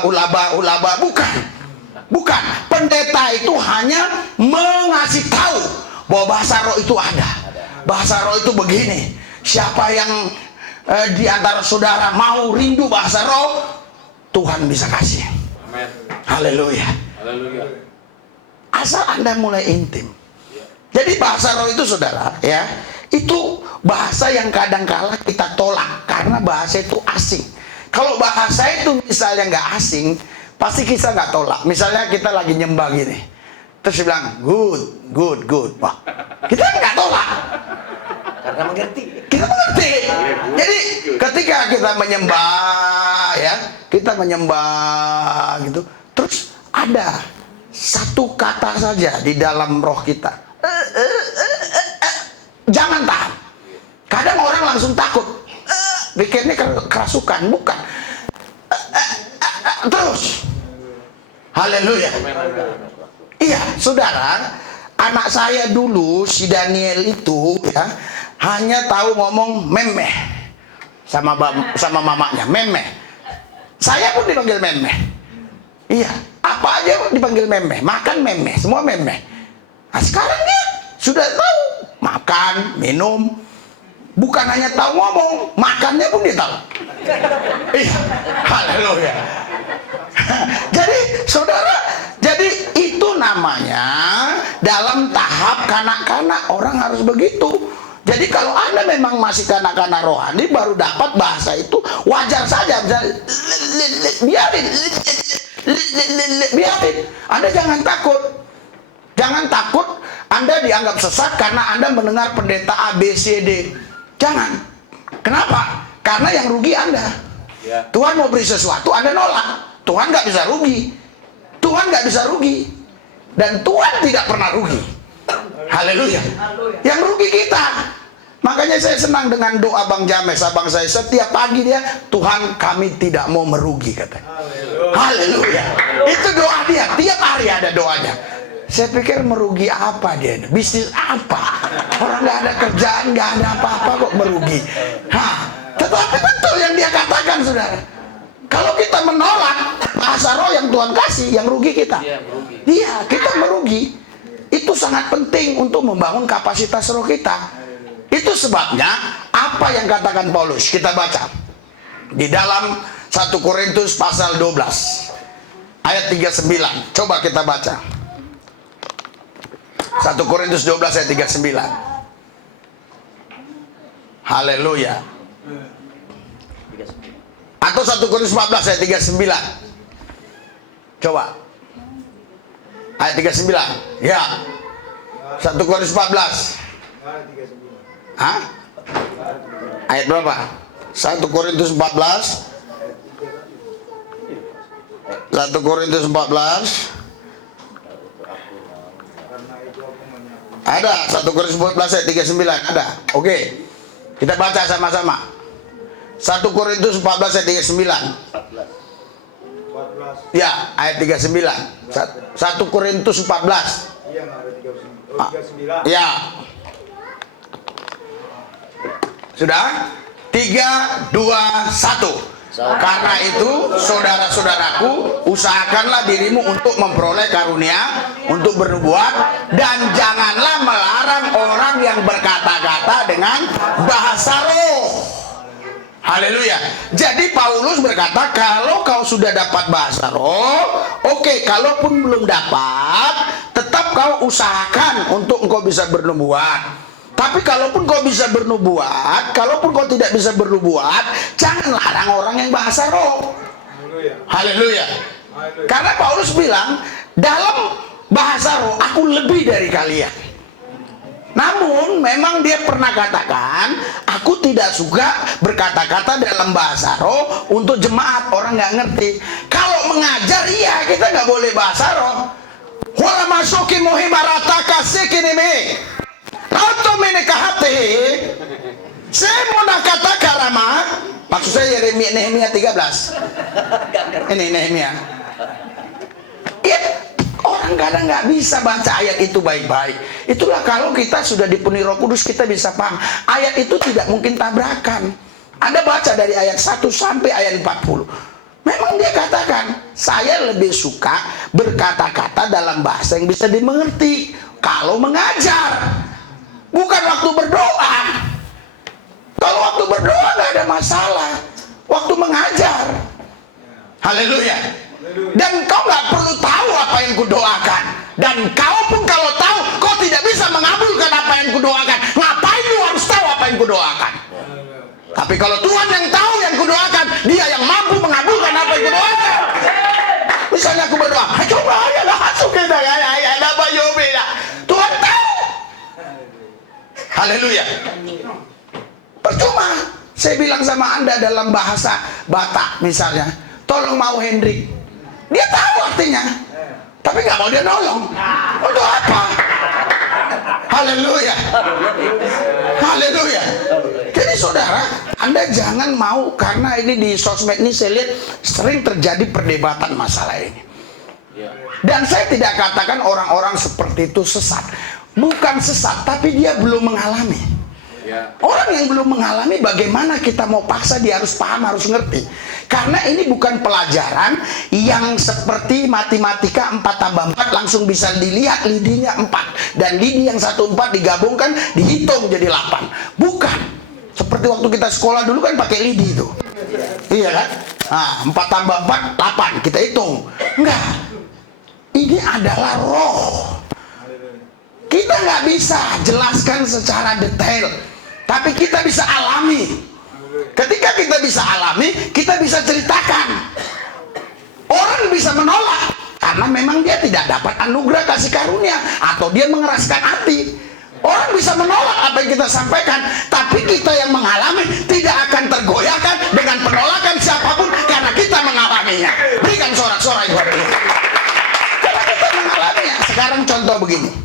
Bukan. Pendeta itu hanya mengasih tahu bahwa bahasa roh itu ada. Bahasa roh itu begini. Siapa yang di antara saudara mau rindu bahasa roh, Tuhan bisa kasih. Amin. Haleluya. Haleluya. Asal Anda mulai intim. Jadi bahasa roh itu saudara, ya, itu bahasa yang kadang-kala kita tolak karena bahasa itu asing. Kalau bahasa itu misalnya nggak asing, pasti kita nggak tolak. Misalnya kita lagi nyembah gini, terus dia bilang good, Pak. Kita nggak tolak. Karena mengerti. Kita mengerti. Jadi ketika kita menyembah, ya, kita menyembah gitu, terus ada satu kata saja di dalam roh kita. Jangan tahan. Kadang orang langsung takut. Pikirnya kerasukan, bukan. Terus. Haleluya. Iya, saudara, anak saya dulu si Daniel itu, ya, hanya tahu ngomong memeh. sama mamanya, memeh. Saya pun dipanggil memeh. Iya, apa aja dipanggil memeh, makan memeh, semua memeh. Nah, sekarang dia sudah tahu makan, minum, bukan hanya tahu ngomong, makannya pun dia tahu. Iya, haleluya. Jadi saudara, jadi itu namanya dalam tahap kanak-kanak, orang harus begitu. Jadi kalau Anda memang masih kanak-kanak rohani, baru dapat bahasa itu, wajar saja. Biarin. Anda jangan takut. Jangan takut Anda dianggap sesat karena Anda mendengar pendeta A, B, C, D. Jangan. Kenapa? Karena yang rugi Anda. Tuhan mau beri sesuatu, Anda nolak. Tuhan nggak bisa rugi. Tuhan nggak bisa rugi. Dan Tuhan tidak pernah rugi. Haleluya. Yang rugi kita. Makanya saya senang dengan doa Bang James, abang saya. Setiap pagi dia, Tuhan kami tidak mau merugi, katanya. Haleluya. Itu doa dia. Tiap hari ada doanya. Saya pikir merugi apa dia? Bisnis apa? Orang nggak ada kerjaan, nggak ada apa-apa kok merugi. Tetapi betul yang dia katakan, saudara. Kalau kita menolak bahasa roh yang Tuhan kasih, yang rugi kita. Iya, kita merugi. Itu sangat penting untuk membangun kapasitas roh kita. Itu sebabnya apa yang katakan Paulus, kita baca di dalam 1 Korintus pasal 12 ayat 39. Coba kita baca 1 Korintus 12 ayat 39. Haleluya. Atau 1 Korintus 14 ayat 39. Coba ayat 39. Ya, 1 Korintus 14. Hah? Ayat berapa? 1 Korintus 14. 1 Korintus 14. Ada 1 Korintus 14 ayat 39. Ada. Oke. Kita baca sama-sama. 1 Korintus 14 ayat 39. Ya, ayat 39. 1 Korintus 14. Ya. Sudah? 3, 2, 1. Karena itu, saudara-saudaraku, usahakanlah dirimu untuk memperoleh karunia, untuk bernubuat, dan janganlah melarang orang yang berkata-kata dengan bahasa roh. Haleluya. Jadi Paulus berkata, kalau kau sudah dapat bahasa roh, oke, kalaupun belum dapat, tetap kau usahakan untuk engkau bisa bernubuat. Tapi kalaupun kau bisa bernubuat, kalaupun kau tidak bisa bernubuat, jangan larang orang yang bahasa roh. Haleluya. Karena Paulus bilang, dalam bahasa roh aku lebih dari kalian. Namun memang dia pernah katakan, aku tidak suka berkata-kata dalam bahasa roh untuk jemaat, orang nggak ngerti. Kalau mengajar, iya, kita nggak boleh bahasa roh. Wala masuki muhimarataka sikinime. Atau menekahate, saya mau kata karama, maksud saya Nehemia 13. Ini Nehemia. Ya, orang kadang nggak bisa baca ayat itu baik-baik. Itulah kalau kita sudah dipenuhi Roh Kudus, kita bisa paham. Ayat itu tidak mungkin tabrakan. Anda baca dari ayat 1 sampai ayat 40. Memang dia katakan, saya lebih suka berkata-kata dalam bahasa yang bisa dimengerti kalau mengajar. Bukan waktu berdoa. Kalau waktu berdoa nggak ada masalah. Waktu mengajar. Haleluya. Dan kau nggak perlu tahu apa yang kudoakan. Dan kau pun kalau tahu, kau tidak bisa mengabulkan apa yang kudoakan. Ngapain lu harus tahu apa yang kudoakan? Tapi kalau Tuhan yang tahu yang kudoakan, Dia yang mampu mengabulkan apa yang kudoakan. Misalnya aku berdoa, coba ya lah, masukin dah ya, apa yobe ya. Tuhan tahu. Haleluya. Percuma saya bilang sama Anda dalam bahasa Batak misalnya, tolong mau Hendrik. Dia tahu artinya, tapi nggak mau dia nolong. Untuk apa? Haleluya. Haleluya. Jadi saudara, Anda jangan mau, karena ini di sosmed ini saya lihat sering terjadi perdebatan masalah ini. Dan saya tidak katakan orang-orang seperti itu sesat. Bukan sesat, tapi dia belum mengalami. Orang yang belum mengalami, bagaimana kita mau paksa dia harus paham, harus ngerti. Karena ini bukan pelajaran yang seperti matematika 4 tambah 4 langsung bisa dilihat lidinya 4 dan lidi yang 1 4 digabungkan dihitung jadi 8. Bukan. Seperti waktu kita sekolah dulu kan pakai lidi itu. Iya kan? Nah, 4 tambah 4 8 kita hitung. Enggak. Ini adalah roh. Kita nggak bisa jelaskan secara detail, tapi kita bisa alami. Ketika kita bisa alami, kita bisa ceritakan. Orang bisa menolak karena memang dia tidak dapat anugerah kasih karunia atau dia mengeraskan hati. Orang bisa menolak apa yang kita sampaikan, tapi kita yang mengalami tidak akan tergoyahkan dengan penolakan siapapun karena kita mengalaminya. Berikan sorak-sorai buat ini. Karena kita mengalaminya. Sekarang contoh begini.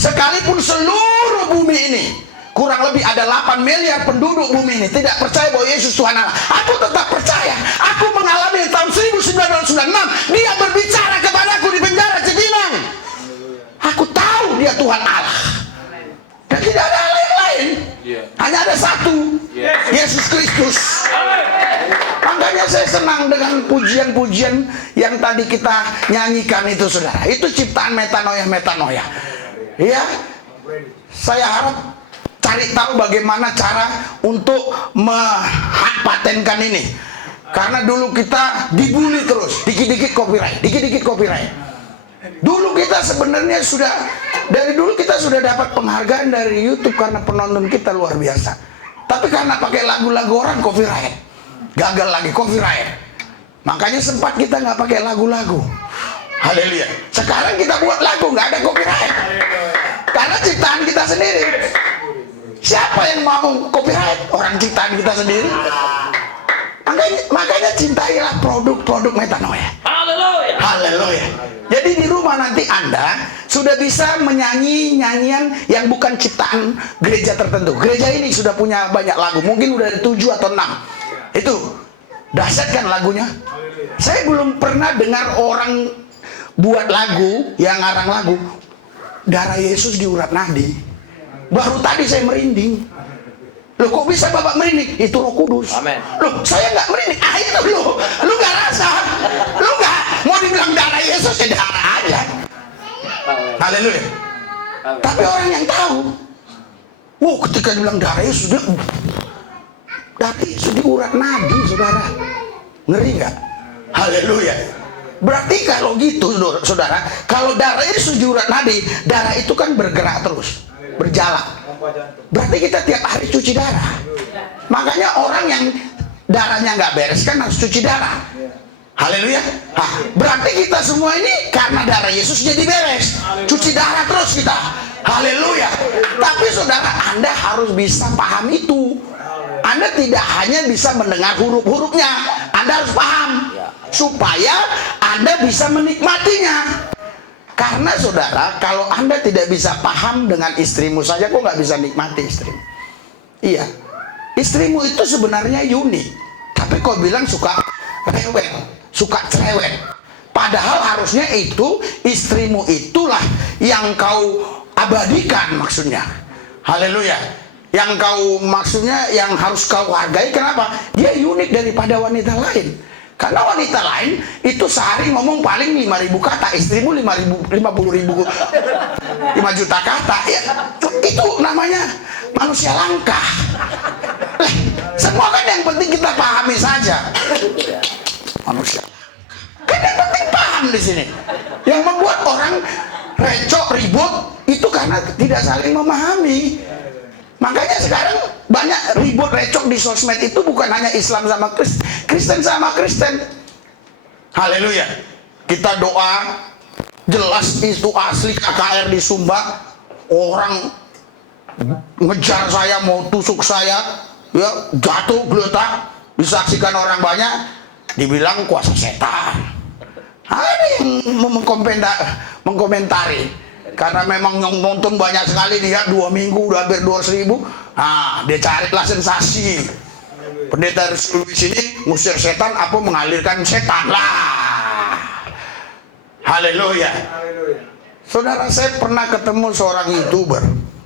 Sekalipun seluruh bumi ini kurang lebih ada 8 miliar penduduk bumi ini tidak percaya bahwa Yesus Tuhan Allah, aku tetap percaya. Aku mengalami tahun 1996 dia berbicara kepadaku di penjara Cipinang. Aku tahu dia Tuhan Allah dan tidak ada Allah yang lain. Hanya ada satu, Yesus Kristus. Makanya saya senang dengan pujian-pujian yang tadi kita nyanyikan itu, saudara. Itu ciptaan metanoia. Ya, saya harap cari tahu bagaimana cara untuk mengpatenkan ini. Karena dulu kita dibully terus, dikit-dikit copyright. Dulu kita sebenarnya dari dulu kita sudah dapat penghargaan dari YouTube karena penonton kita luar biasa. Tapi karena pakai lagu-lagu orang copyright, gagal lagi copyright. Makanya sempat kita nggak pakai lagu-lagu. Haleluya. Sekarang kita buat lagu nggak ada copyright. Karena ciptaan kita sendiri. Siapa yang mau copyright? Orang ciptaan kita sendiri. Makanya cintailah produk-produk metanoia. Haleluya. Jadi di rumah nanti Anda sudah bisa menyanyi nyanyian yang bukan ciptaan gereja tertentu. Gereja ini sudah punya banyak lagu. Mungkin udah ada 7 atau 6. Itu dahsyat kan lagunya. Saya belum pernah dengar orang buat lagu yang ngarang lagu darah Yesus diurat nadi. Baru tadi saya merinding. Loh, kok bisa Bapak merinding? Itu Roh Kudus. Amin. Loh, saya nggak merinding. Itu lu nggak rasa. Lu nggak mau dibilang darah Yesus ya darah aja. Haleluya. Tapi orang yang tahu, ketika dibilang darah Yesus dia darah Yesus diurat nadi, saudara. Ngeri nggak? Haleluya. Berarti kalau gitu, saudara, kalau darah Yesus diurat nadi, darah itu kan bergerak terus, berjalan. Berarti kita tiap hari cuci darah. Makanya orang yang darahnya nggak beres kan harus cuci darah. Haleluya. Berarti kita semua ini karena darah Yesus jadi beres, cuci darah terus kita. Haleluya. Tapi saudara, Anda harus bisa paham itu. Anda tidak hanya bisa mendengar huruf-hurufnya, Anda harus paham supaya Anda bisa menikmatinya. Karena saudara, kalau Anda tidak bisa paham dengan istrimu saja, kok nggak bisa nikmati istrimu? Iya, istrimu itu sebenarnya unik, tapi kau bilang suka rewel, suka cerewet. Padahal harusnya itu istrimu itulah yang kau abadikan maksudnya. Haleluya. Yang kau maksudnya yang harus kau hargai. Kenapa? Dia unik daripada wanita lain. Karena wanita lain itu sehari ngomong paling 5.000 kata, istrimu 50.000 5 juta kata ya. Itu namanya manusia langka. Semua kan yang penting kita pahami saja. Manusia kan yang penting paham di sini. Yang membuat orang recok ribut itu karena tidak saling memahami. Makanya sekarang banyak ribut recok di sosmed itu bukan hanya Islam sama Kristen sama Kristen. Haleluya. Kita doa jelas itu asli KKR di Sumba. Orang ngejar saya, mau tusuk saya, ya jatuh geletak, disaksikan orang banyak, dibilang kuasa setan. Ada yang mengkomentari. Karena memang yang nonton banyak sekali, dia 2 minggu udah hampir 200.000. Nah, dia carilah sensasi. Pendeta di sini ngusir setan, apa mengalirkan setan lah. Haleluya. Saudara, saya pernah ketemu seorang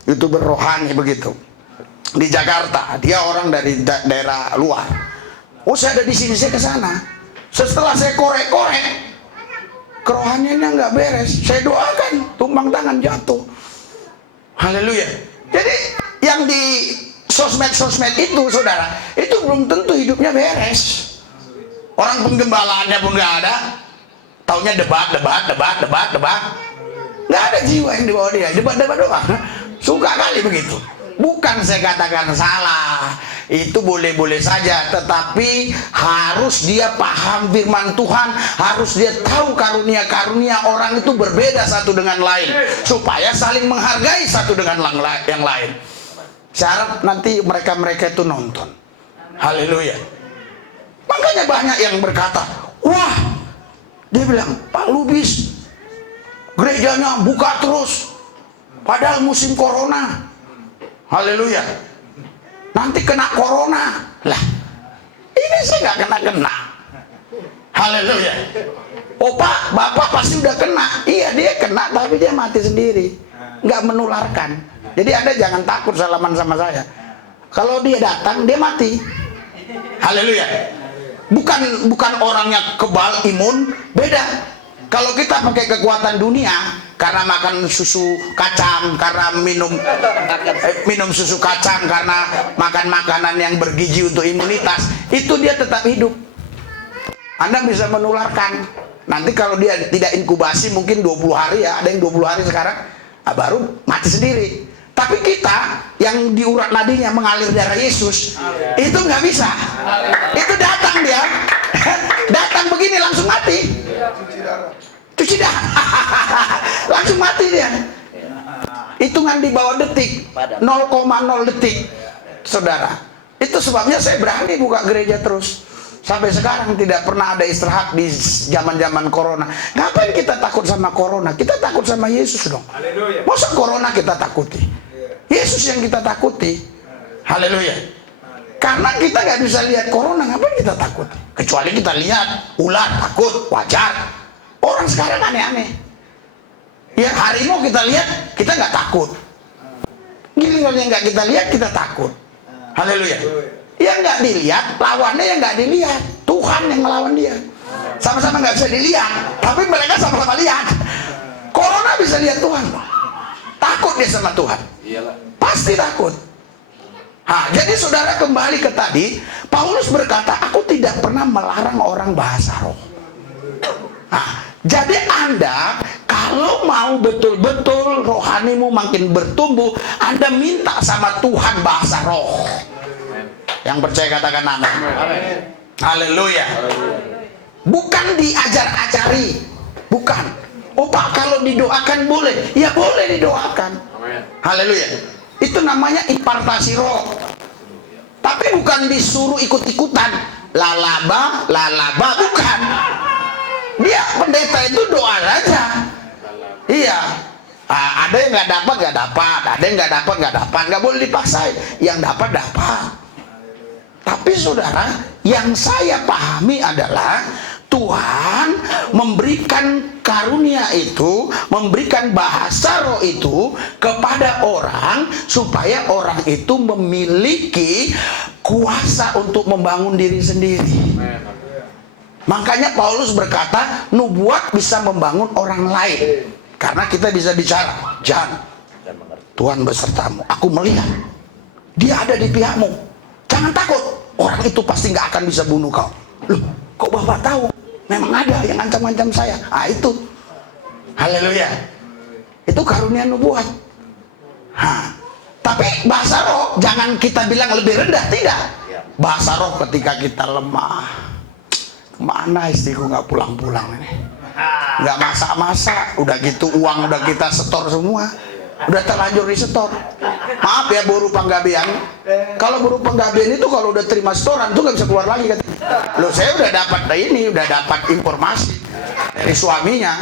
YouTuber rohani begitu. di Jakarta. Dia orang dari daerah luar. Oh, saya ada di sini, saya ke sana. Setelah saya korek-korek, kerohaniannya nggak beres. Saya doakan, tumpang tangan jatuh. Haleluya. Jadi yang di sosmed itu, saudara, itu belum tentu hidupnya beres. Orang penggembalaannya pun nggak ada, taunya debat. Nggak ada jiwa yang dibawa dia, debat doang. Suka kali begitu. Bukan saya katakan salah, itu boleh-boleh saja, tetapi harus dia paham firman Tuhan, harus dia tahu karunia-karunia orang itu berbeda satu dengan lain, supaya saling menghargai satu dengan yang lain. Syarat nanti mereka itu nonton. Haleluya. Makanya banyak yang berkata, wah, dia bilang, Pak Lubis, gerejanya buka terus, padahal musim corona. Haleluya. Nanti kena corona. Lah, ini saya nggak kena. Haleluya. Oh Pak, Bapak pasti udah kena. Iya, dia kena, tapi dia mati sendiri, nggak menularkan. Jadi Anda jangan takut salaman sama saya. Kalau dia datang, dia mati. Haleluya. Bukan orangnya kebal, imun, beda. Kalau kita pakai kekuatan dunia, karena makan susu kacang, karena minum susu kacang, karena makan makanan yang bergizi untuk imunitas, itu dia tetap hidup. Anda bisa menularkan. Nanti kalau dia tidak inkubasi mungkin 20 hari ya, ada yang 20 hari sekarang, baru mati sendiri. Tapi kita yang di urat nadinya mengalir darah Yesus, itu nggak bisa. Itu datang dia, datang begini langsung mati. Cuci darah, langsung mati dia. Hitungan di bawah detik, 0,0 detik, saudara. Itu sebabnya saya berani buka gereja terus. Sampai sekarang tidak pernah ada istirahat di zaman-zaman corona. Ngapain kita takut sama corona? Kita takut sama Yesus dong. Masa corona kita takuti? Yesus yang kita takuti. Haleluya. Karena kita nggak bisa lihat corona, ngapain kita takut? Kecuali kita lihat ular, takut, wajar. Orang sekarang aneh-aneh. Ya harimau kita lihat, kita nggak takut. Giliran yang nggak kita lihat, kita takut. Haleluya. Yang nggak dilihat, lawannya yang nggak dilihat. Tuhan yang melawan dia. Sama-sama nggak bisa dilihat, tapi mereka sama-sama lihat. Corona bisa lihat Tuhan. Takut dia sama Tuhan. Pasti takut. Jadi saudara kembali ke tadi, Paulus berkata, aku tidak pernah melarang orang bahasa roh. Jadi Anda kalau mau betul-betul rohanimu makin bertumbuh, Anda minta sama Tuhan bahasa roh. Yang percaya katakan amin. Haleluya. Bukan diajar-ajari, bukan. Oh Pak, kalau didoakan boleh? Ya boleh didoakan. Haleluya. Itu namanya impartasi roh. Tapi bukan disuruh ikut-ikutan. Lalaba, bukan. Dia pendeta itu doa aja. Iya. Ada yang nggak dapat, ada yang nggak dapat, nggak boleh dipaksain. Yang dapat. Tapi saudara, yang saya pahami adalah Tuhan memberikan karunia itu, memberikan bahasa roh itu kepada orang supaya orang itu memiliki kuasa untuk membangun diri sendiri. Makanya Paulus berkata, nubuat bisa membangun orang lain. Karena kita bisa bicara, jangan, Tuhan besertamu, aku melihat dia ada di pihakmu, jangan takut, orang itu pasti nggak akan bisa bunuh kau. Loh, kok Bapak tahu? Memang ada yang ancam-ancam saya. Itu haleluya, itu karunia nubuat. Tapi bahasa roh jangan kita bilang lebih rendah, tidak. Bahasa roh ketika kita lemah. Mana istriku nggak pulang-pulang ini, nggak masak-masak, udah gitu uang udah kita setor semua, udah terlanjur disetor. Maaf ya buruh penggabean, kalau buruh penggabean itu kalau udah terima setoran tuh nggak bisa keluar lagi kan. Loh, saya udah dapat udah dapat informasi dari suaminya.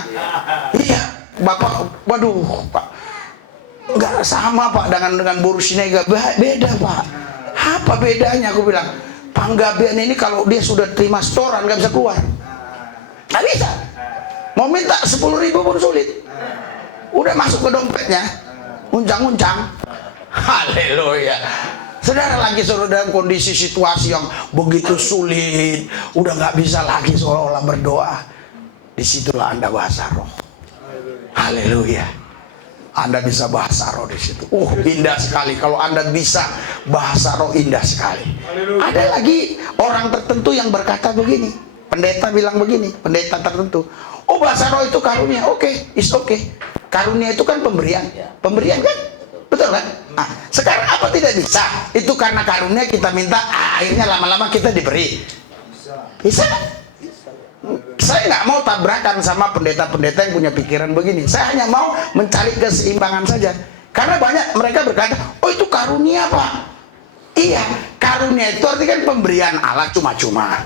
Iya Bapak, waduh Pak, nggak sama Pak dengan buruh Sinega, beda Pak. Apa bedanya? Aku bilang, penggabean ini kalau dia sudah terima setoran nggak bisa keluar, nggak bisa. Mau minta 10.000 pun sulit. Udah masuk ke dompetnya, uncang-uncang. Haleluya. Saudara lagi dalam kondisi situasi yang begitu sulit, udah nggak bisa lagi seolah-olah berdoa. Disitulah Anda bahasa roh. Haleluya. Anda bisa bahasa roh di situ. Indah sekali kalau Anda bisa bahasa roh, indah sekali. Ada lagi orang tertentu yang berkata begini. Pendeta bilang begini, pendeta tertentu. Oh, bahasa roh itu karunia. Oke, it's okay. Karunia itu kan pemberian. Pemberian kan? Betul kan? Nah, sekarang apa tidak bisa? Itu karena karunia kita minta, akhirnya lama-lama kita diberi. Bisa kan? Saya nggak mau tabrakan sama pendeta-pendeta yang punya pikiran begini. Saya hanya mau mencari keseimbangan saja. Karena banyak mereka berkata, oh itu karunia Pak. Iya, karunia itu artinya kan pemberian Allah cuma-cuma,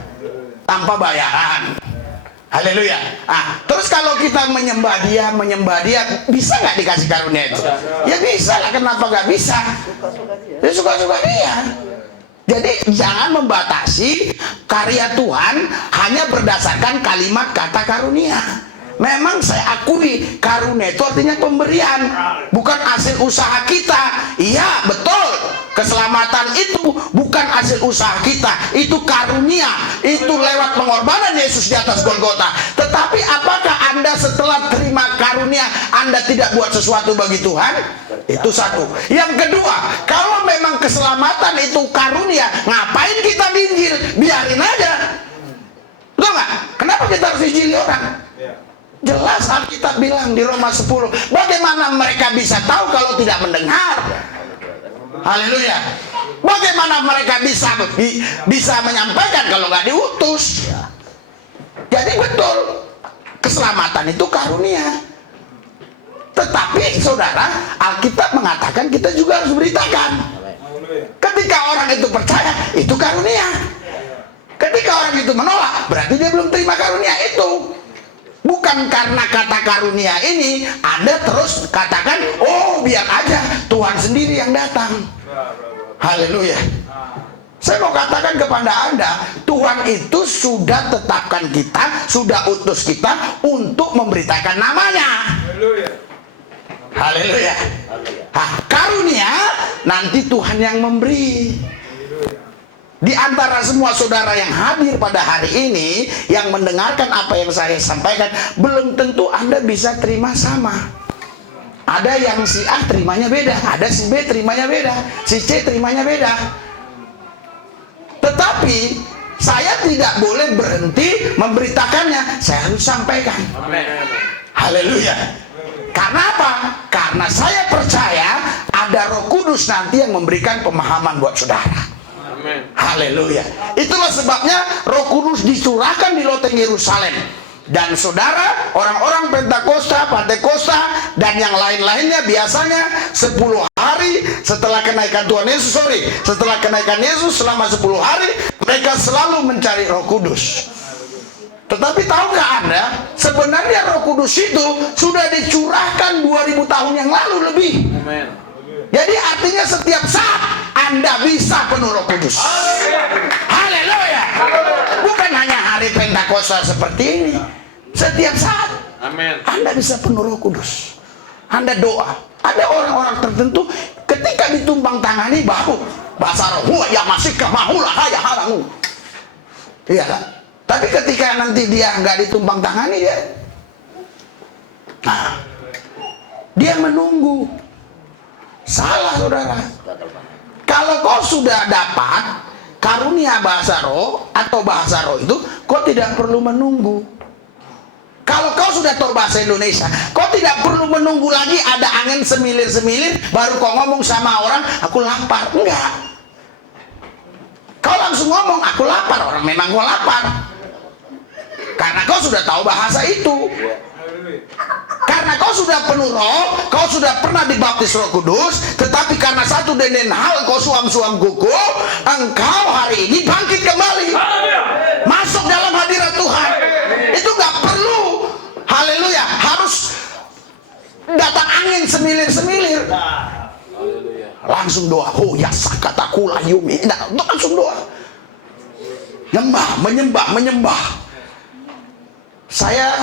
tanpa bayaran. Haleluya. Terus kalau kita menyembah dia, bisa nggak dikasih karunia itu? Ya bisa lah, kenapa nggak bisa? Ya suka-suka dia. Jadi jangan membatasi karya Tuhan hanya berdasarkan kalimat kata karunia. Memang saya akui karunia itu artinya pemberian, bukan hasil usaha kita. Iya betul, keselamatan itu bukan hasil usaha kita, itu karunia, itu lewat pengorbanan Yesus di atas Golgota. Tetapi apakah Anda setelah terima karunia Anda tidak buat sesuatu bagi Tuhan? Itu satu. Yang kedua, kalau memang keselamatan itu karunia, ngapain kita minjil? Biarin aja. Betul nggak? Kenapa kita harus injili orang? Jelas Alkitab bilang di Roma 10, bagaimana mereka bisa tahu kalau tidak mendengar? Haleluya. Bagaimana mereka bisa menyampaikan kalau nggak diutus? Jadi betul, keselamatan itu karunia. Tetapi saudara, Alkitab mengatakan kita juga harus beritakan. Ketika orang itu percaya, itu karunia. Ketika orang itu menolak, berarti dia belum terima karunia itu. Bukan karena kata karunia ini Anda terus katakan, oh biar aja Tuhan sendiri yang datang. Haleluya. Saya mau katakan kepada Anda, Tuhan itu sudah tetapkan kita, sudah utus kita untuk memberitakan namanya. Haleluya. Karunia nanti Tuhan yang memberi. Di antara semua saudara yang hadir pada hari ini, yang mendengarkan apa yang saya sampaikan, belum tentu Anda bisa terima sama. Ada yang si A terimanya beda, ada si B terimanya beda, si C terimanya beda. Tetapi saya tidak boleh berhenti memberitakannya, saya harus sampaikan. Haleluya. Karena apa? Karena saya percaya ada Roh Kudus nanti yang memberikan pemahaman buat saudara. Haleluya. Itulah sebabnya Roh Kudus dicurahkan di loteng Yerusalem. Dan saudara, orang-orang Pentakosta, Pantekosta, dan yang lain-lainnya biasanya 10 hari setelah kenaikan Tuhan Yesus, setelah kenaikan Yesus selama 10 hari, mereka selalu mencari Roh Kudus. Tetapi tahukah Anda, sebenarnya Roh Kudus itu sudah dicurahkan 2000 tahun yang lalu lebih. Jadi artinya setiap saat Anda bisa penuh Roh Kudus. Haleluya. Bukan hanya hari Pentakosta seperti ini. Setiap saat Anda bisa penuh Roh Kudus. Anda doa. Ada orang-orang tertentu ketika ditumpang tangani baru bahasa roh ya masih kemahulah ya halangu. Iya kan? Tapi ketika nanti dia nggak ditumpang tangani dia menunggu. Salah saudara. Kalau kau sudah dapat karunia bahasa roh atau bahasa roh itu, kau tidak perlu menunggu. Kalau kau sudah tahu bahasa Indonesia, kau tidak perlu menunggu lagi ada angin semilir-semilir baru kau ngomong sama orang, aku lapar. Enggak. Kau langsung ngomong, aku lapar. Orang memang kau lapar. Karena kau sudah tahu bahasa itu. Karena kau sudah penuh roh, kau sudah pernah dibaptis Roh Kudus, tetapi karena satu dan lain hal kau suam-suam kuku, engkau hari ini bangkit kembali, masuk dalam hadirat Tuhan. Itu gak perlu, haleluya, harus datang angin semilir-semilir. Langsung doa, oh ya sakataku layumi, langsung doa. Menyembah. Saya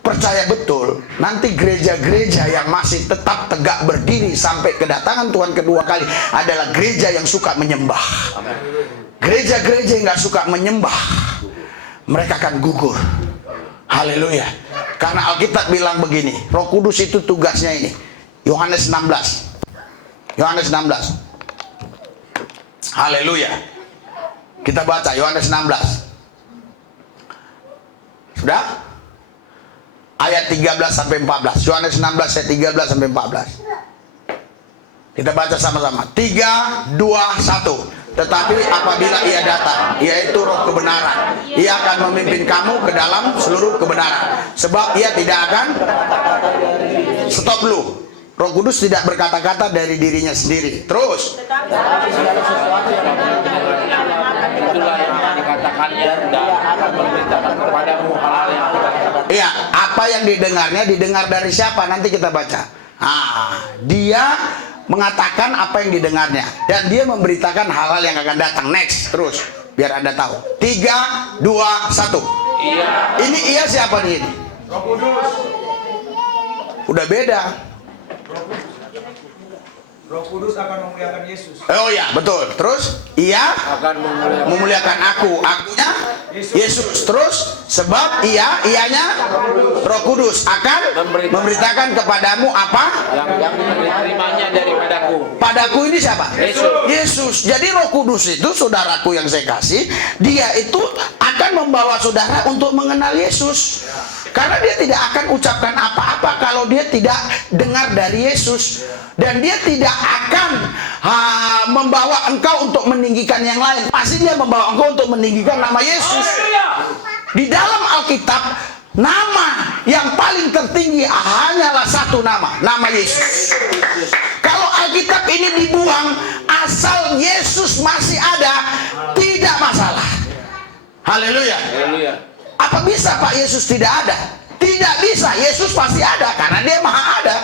percaya betul, nanti gereja-gereja yang masih tetap tegak berdiri sampai kedatangan Tuhan kedua kali adalah gereja yang suka menyembah. Gereja-gereja yang gak suka menyembah, mereka akan gugur. Haleluya. Karena Alkitab bilang begini, Roh Kudus itu tugasnya ini. Yohanes 16. Yohanes 16. Haleluya. Kita baca Yohanes 16. Sudah? Ayat 13 sampai 14. Yohanes 16 ayat 13 sampai 14. Kita baca sama-sama. 3, 2, 1. Tetapi apabila ia datang, yaitu Roh kebenaran, ia akan memimpin kamu ke dalam seluruh kebenaran. Sebab ia tidak akan, stop dulu. Roh Kudus tidak berkata-kata dari dirinya sendiri. Terus, itulah yang dikatakannya dan akan memberitakan kepadamu hal-hal yang iya, apa yang didengarnya didengar dari siapa? Nanti kita baca. Dia mengatakan apa yang didengarnya dan dia memberitakan hal-hal yang akan datang. Next, terus biar Anda tahu. 3, 2, 1. Iya. Ini iya siapa nih? Roh Kudus. Udah beda. Roh Kudus akan memuliakan Yesus. Oh ya, betul. Terus ia Akan memuliakan aku, akunya Yesus. Terus sebab ianya Roh Kudus akan memberitakan kepadamu apa yang diterimanya daripadaku. padaku. Ini siapa? Yesus. Yesus. Jadi Roh Kudus itu, saudaraku yang saya kasih, dia itu akan membawa saudara untuk mengenal Yesus. Karena dia tidak akan ucapkan apa-apa kalau dia tidak dengar dari Yesus. Dan dia tidak akan membawa engkau untuk meninggikan yang lain. Pasti dia membawa engkau untuk meninggikan nama Yesus. Di dalam Alkitab, nama yang paling tertinggi hanyalah satu nama, nama Yesus. Kalau Alkitab ini dibuang, asal Yesus masih ada, tidak masalah. Haleluya. Haleluya. Apa bisa Pak Yesus tidak ada? Tidak bisa, Yesus pasti ada karena dia maha ada.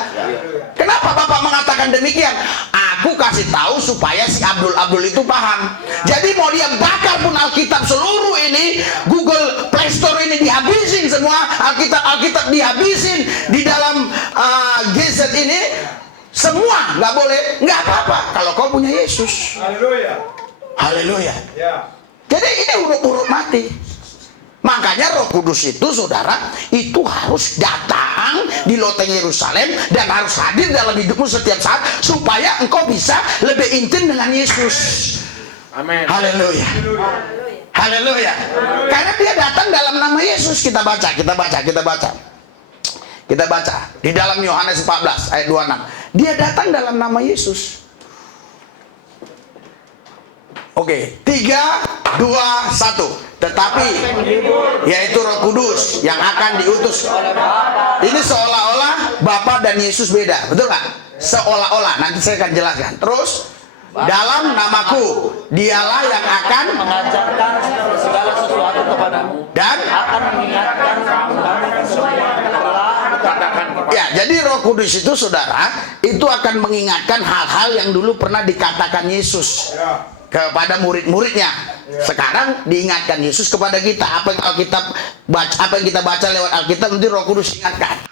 Kenapa Bapak mengatakan demikian? Aku kasih tahu supaya si Abdul itu paham. Jadi mau dia bakar pun Alkitab seluruh ini, Google Play Store ini dihabisin semua, Alkitab dihabisin di dalam gadget ini, semua nggak boleh, nggak apa-apa kalau kau punya Yesus. Haleluya. Haleluya. Ya. Jadi ini urut-urut mati. Makanya Roh Kudus itu, saudara, itu harus datang di loteng Yerusalem dan harus hadir dalam hidupmu setiap saat supaya engkau bisa lebih intim dengan Yesus. Amin. Haleluya. Haleluya. Karena dia datang dalam nama Yesus. Kita baca di dalam Yohanes 14 ayat 26. Dia datang dalam nama Yesus. Oke, 3, 2, 1. Tetapi yaitu Roh Kudus yang akan diutus. Ini seolah-olah Bapa dan Yesus beda, betul nggak? Seolah-olah, nanti saya akan jelaskan. Terus dalam namaku dialah yang akan Mengajarkan segala sesuatu kepadamu dan akan mengingatkan kamu semua yang telah dikatakan kepadamu. ya, jadi Roh Kudus itu, saudara, itu akan mengingatkan hal-hal yang dulu pernah dikatakan Yesus kepada murid-muridnya. Sekarang diingatkan Yesus kepada kita. Apa yang kita baca lewat Alkitab, nanti Roh Kudus ingatkan.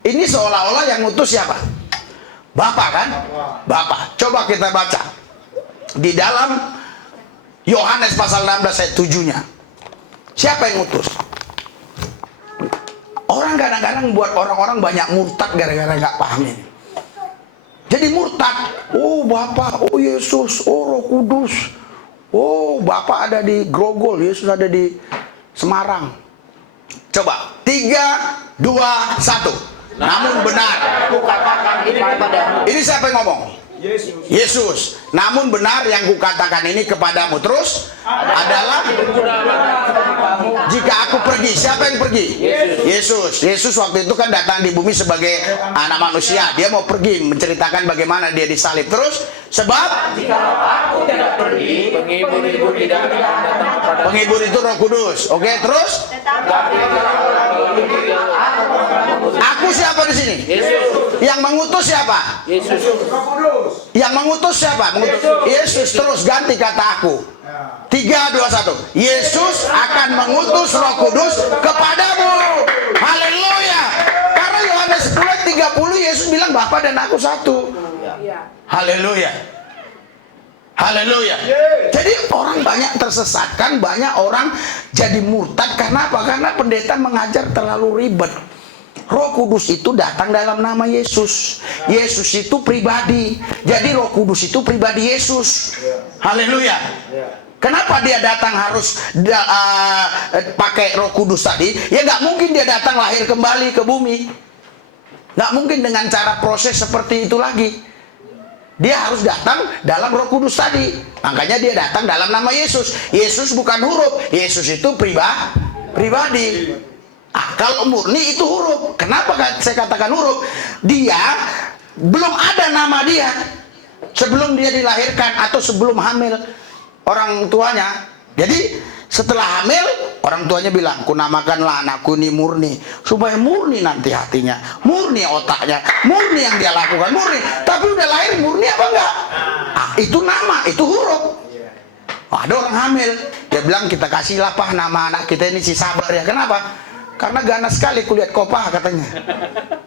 Ini seolah-olah yang ngutus siapa? Bapa kan? Bapa. Coba kita baca di dalam Yohanes pasal 16 ayat 7-nya. Siapa yang ngutus? Orang kadang-kadang buat orang-orang banyak murtad gara-gara nggak paham ini. Jadi murtad, oh Bapa, oh Yesus, oh Roh Kudus, oh Bapa ada di Grogol, Yesus ada di Semarang. Coba, 3, 2, 1. Namun benar. Aku katakan ini kepadamu. Ini siapa yang ngomong? Yesus. Yesus. Namun benar yang kukatakan ini kepadamu. Terus adalah jika aku pergi. Siapa yang pergi? Yesus. Yesus waktu itu kan datang di bumi sebagai anak manusia. Dia mau pergi menceritakan bagaimana dia disalib. Terus sebab Jika aku tidak pergi, penghibur-hibur tidak akan datang kepada. penghibur itu Roh Kudus. Oke, terus aku siapa di sini? Yesus. Yang mengutus siapa? Yesus. Roh Kudus. Yang mengutus siapa? Mengutus Yesus. Terus ganti kata aku. 3, 2, 1. Yesus akan mengutus Roh Kudus kepadamu. Haleluya. 30 Yesus bilang Bapa dan aku satu. Haleluya. Haleluya. Jadi orang banyak tersesatkan, banyak orang jadi murtad. Karena apa? Karena pendeta mengajar terlalu ribet. Roh Kudus itu datang dalam nama Yesus. Yesus itu pribadi. Jadi Roh Kudus itu pribadi Yesus. Haleluya. Kenapa dia datang harus pakai Roh Kudus tadi? Ya nggak mungkin dia datang lahir kembali ke bumi. Nggak mungkin dengan cara proses seperti itu lagi. Dia harus datang dalam Roh Kudus tadi. Makanya dia datang dalam nama Yesus. Yesus bukan huruf. Yesus itu pribadi. Kalau murni itu huruf. Kenapa saya katakan huruf? Dia belum ada nama dia sebelum dia dilahirkan atau sebelum hamil orang tuanya. Jadi setelah hamil, orang tuanya bilang, "Kunamakanlah anakku ini Murni." Supaya murni nanti hatinya, murni otaknya, murni yang dia lakukan, murni. Tapi udah lahir murni apa enggak? Itu nama, itu huruf. Ada orang hamil, dia bilang, "Kita kasihlah Pak nama anak kita ini si Sabar ya." Kenapa? Karena ganas sekali kulihat kopah katanya.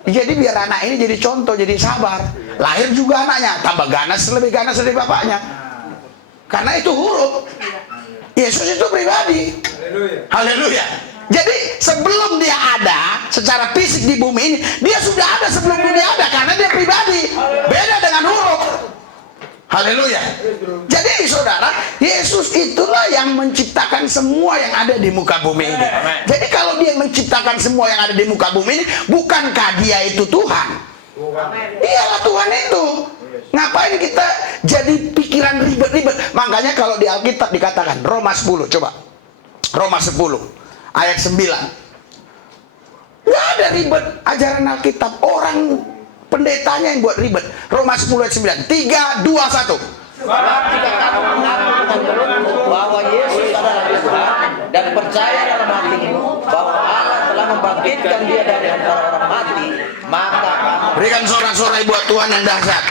Jadi biar anak ini jadi contoh, jadi sabar. Lahir juga anaknya, tambah ganas, lebih ganas dari bapaknya. Karena itu huruf. Yesus itu pribadi. Haleluya. Jadi sebelum dia ada secara fisik di bumi ini, dia sudah ada sebelum dunia ada karena dia pribadi. Beda dengan huruf. Haleluya. Jadi saudara, Yesus itulah yang menciptakan semua yang ada di muka bumi ini. Jadi kalau dia menciptakan semua yang ada di muka bumi ini, bukankah dia itu Tuhan? Dialah Tuhan itu. Ngapain kita jadi pikiran ribet-ribet? Makanya kalau di Alkitab dikatakan, Roma 10, coba. Roma 10 ayat 9. Nggak ada ribet ajaran Alkitab. Orang pendetanya yang buat ribet. Roma 10 ayat 9. 3, 2, 1. Sebab jika kamu mengaku dengan mulutmu bahwa Yesus adalah Tuhan dan percaya dalam hatimu bahwa Allah telah membangkitkan dia dari antara orang mati, maka kamu Berikan sorak-sorai buat Tuhan yang dahsyat.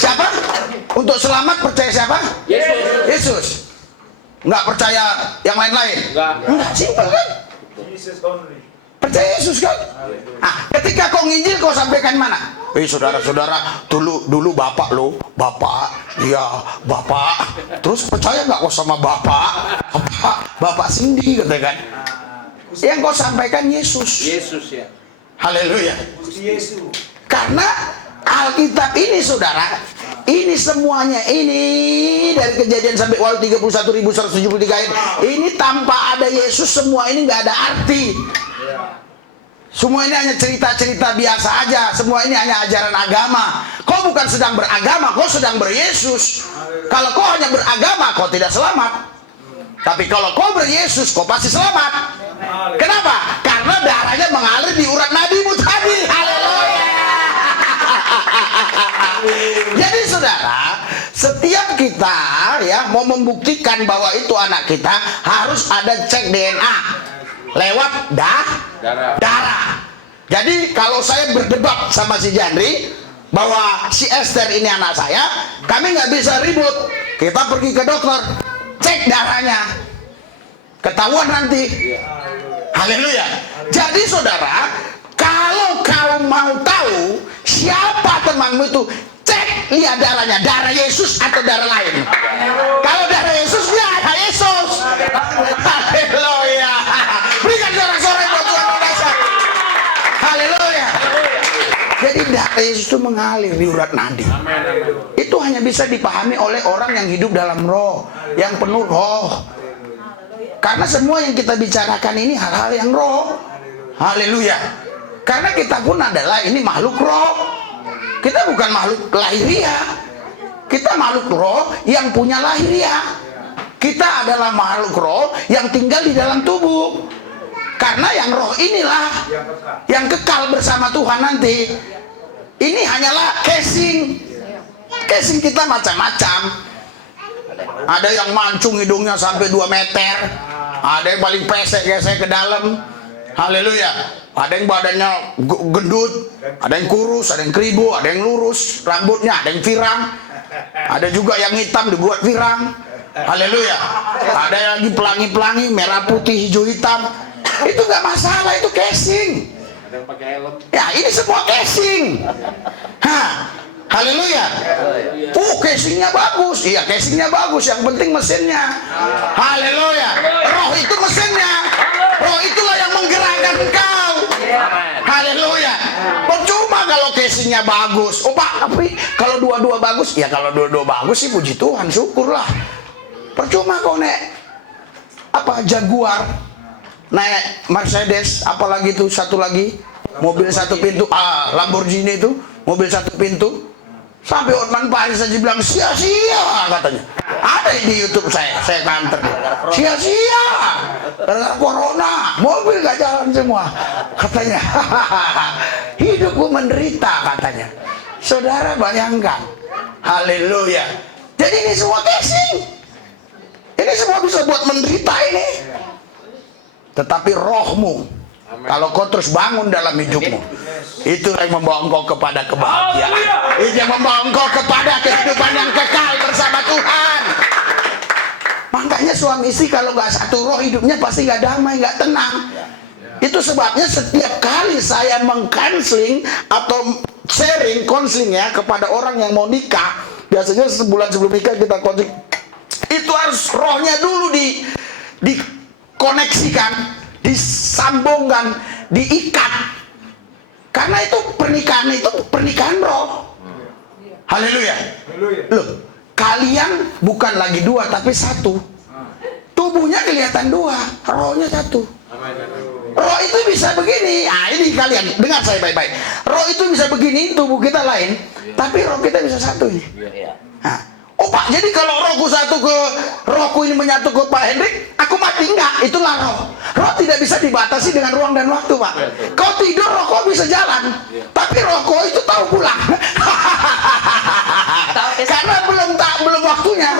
Siapa? Untuk selamat percaya siapa? Yesus. Nggak percaya yang lain-lain? Enggak, simpel kan? Percaya Yesus kan? Ketika kau nginjil kau sampaikan mana? Saudara-saudara, dulu bapak lo, iya bapak. Terus percaya nggak kau sama bapak? Bapak Cindy katanya kan? Yang kau sampaikan Yesus. Yesus ya. Haleluya. Karena Alkitab ini saudara, ini semuanya ini dari Kejadian sampai Wahyu 31.173 ayat. Ini tanpa ada Yesus semua ini nggak ada arti. Semua ini hanya cerita-cerita biasa aja. Semua ini hanya ajaran agama. Kau bukan sedang beragama, kau sedang beryesus. Kalau kau hanya beragama, kau tidak selamat. Tapi kalau kau beryesus, kau pasti selamat. Kenapa? Karena darahnya mengalir di urat nadimu tadi. Haleluya. Jadi saudara, setiap kita ya mau membuktikan bahwa itu anak kita, harus ada cek DNA lewat darah. Jadi kalau saya berdebat sama si Jandri bahwa si Esther ini anak saya, kami nggak bisa ribut. Kita pergi ke dokter, cek darahnya, ketahuan nanti. Haleluya. Jadi saudara, kalau kau mau tahu siapa temanmu itu, cek lihat darahnya, darah Yesus atau darah lain. Kalau darah Yesus, dia ada Yesus. Haleluya. Berikan sorak-sorai buat Tuhan yang dahsyat. Haleluya. Jadi darah Yesus itu mengalir di urat nadi. Itu hanya bisa dipahami oleh orang yang hidup dalam roh, yang penuh roh. Karena semua yang kita bicarakan ini hal-hal yang roh. Haleluya. Karena kita pun adalah ini makhluk roh. Kita bukan makhluk lahiriah. Kita makhluk roh yang punya lahiriah. Kita adalah makhluk roh yang tinggal di dalam tubuh. Karena yang roh inilah yang kekal bersama Tuhan nanti. Ini hanyalah casing. Casing kita macam-macam. Ada yang mancung hidungnya sampai 2 meter. Ada yang paling pesek-gesek ke dalam. Haleluya. Ada yang badannya gendut, ada yang kurus, ada yang keribu, ada yang lurus rambutnya, ada yang pirang. Ada juga yang hitam dibuat pirang. Haleluya. Ada yang lagi pelangi-pelangi, merah putih hijau hitam. Itu nggak masalah, itu casing. Ada yang pakai helm. Ya, ini semua casing. Haleluya. Casingnya bagus. Iya, casingnya bagus. Yang penting mesinnya. Haleluya. Roh itu mesinnya. Roh itulah yang menggerakkan engkau. Haleluya. Percuma kalau casingnya bagus. Pak, tapi kalau dua-dua bagus, ya kalau dua-dua bagus sih puji Tuhan, syukurlah. Percuma kau Jaguar, naik Mercedes, apalagi itu satu lagi mobil satu pintu, Lamborghini itu mobil satu pintu, sampai Otman Paris saja bilang sia-sia katanya. Ada di YouTube saya kantor, sia-sia karena corona, mobil gak jalan semua katanya. Hidupku menderita katanya. Saudara bayangkan, haleluya. Jadi ini semua casing. Ini semua bisa buat menderita ini. Tetapi rohmu, kalau kau terus bangun dalam hidupmu, itu yang membawa engkau kepada kebahagiaan. Itu yang membawa engkau kepada kehidupan yang kekal bersama Tuhan. Makanya suami istri kalau nggak satu roh, hidupnya pasti nggak damai, nggak tenang. Itu sebabnya setiap kali saya mengcounseling atau sharing konseling ya kepada orang yang mau nikah, biasanya sebulan sebelum nikah kita konseling. Itu harus rohnya dulu dikoneksikan, disambungkan, diikat. Karena itu pernikahan roh. Haleluya. Loh, kalian bukan lagi dua tapi satu. Tubuhnya kelihatan dua, rohnya satu. Roh itu bisa begini. Ini kalian dengar saya baik-baik. Roh itu bisa begini, tubuh kita lain, tapi roh kita bisa satu ini. Pak, jadi kalau rohku satu ke rohku ini menyatu ke Pak Hendrik, aku mati enggak? Itulah roh. Roh tidak bisa dibatasi dengan ruang dan waktu, Pak. Kau tidur, roh kau bisa jalan, tapi roh kau itu tahu pulang. Karena belum waktunya.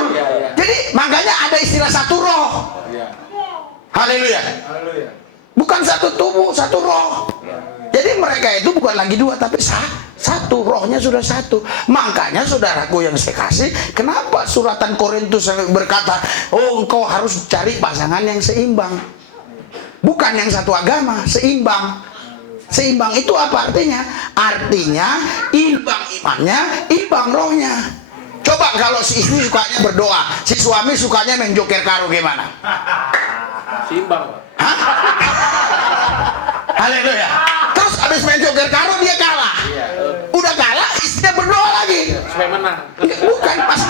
Jadi makanya ada istilah satu roh. Haleluya. Bukan satu tubuh, satu roh. Jadi mereka itu bukan lagi dua tapi satu, rohnya sudah satu. Makanya saudaraku yang saya kasih, kenapa suratan Korintus berkata, engkau harus cari pasangan yang seimbang. Bukan yang satu agama, seimbang. Seimbang itu apa artinya? Artinya imbang imannya, imbang rohnya. Coba kalau si istri sukanya berdoa, si suami sukanya main joker karo, gimana? Seimbang. Haleluya. Terus habis main joker karo dia kalah. Udah kalah, istrinya berdoa lagi Supaya menang. bukan, pas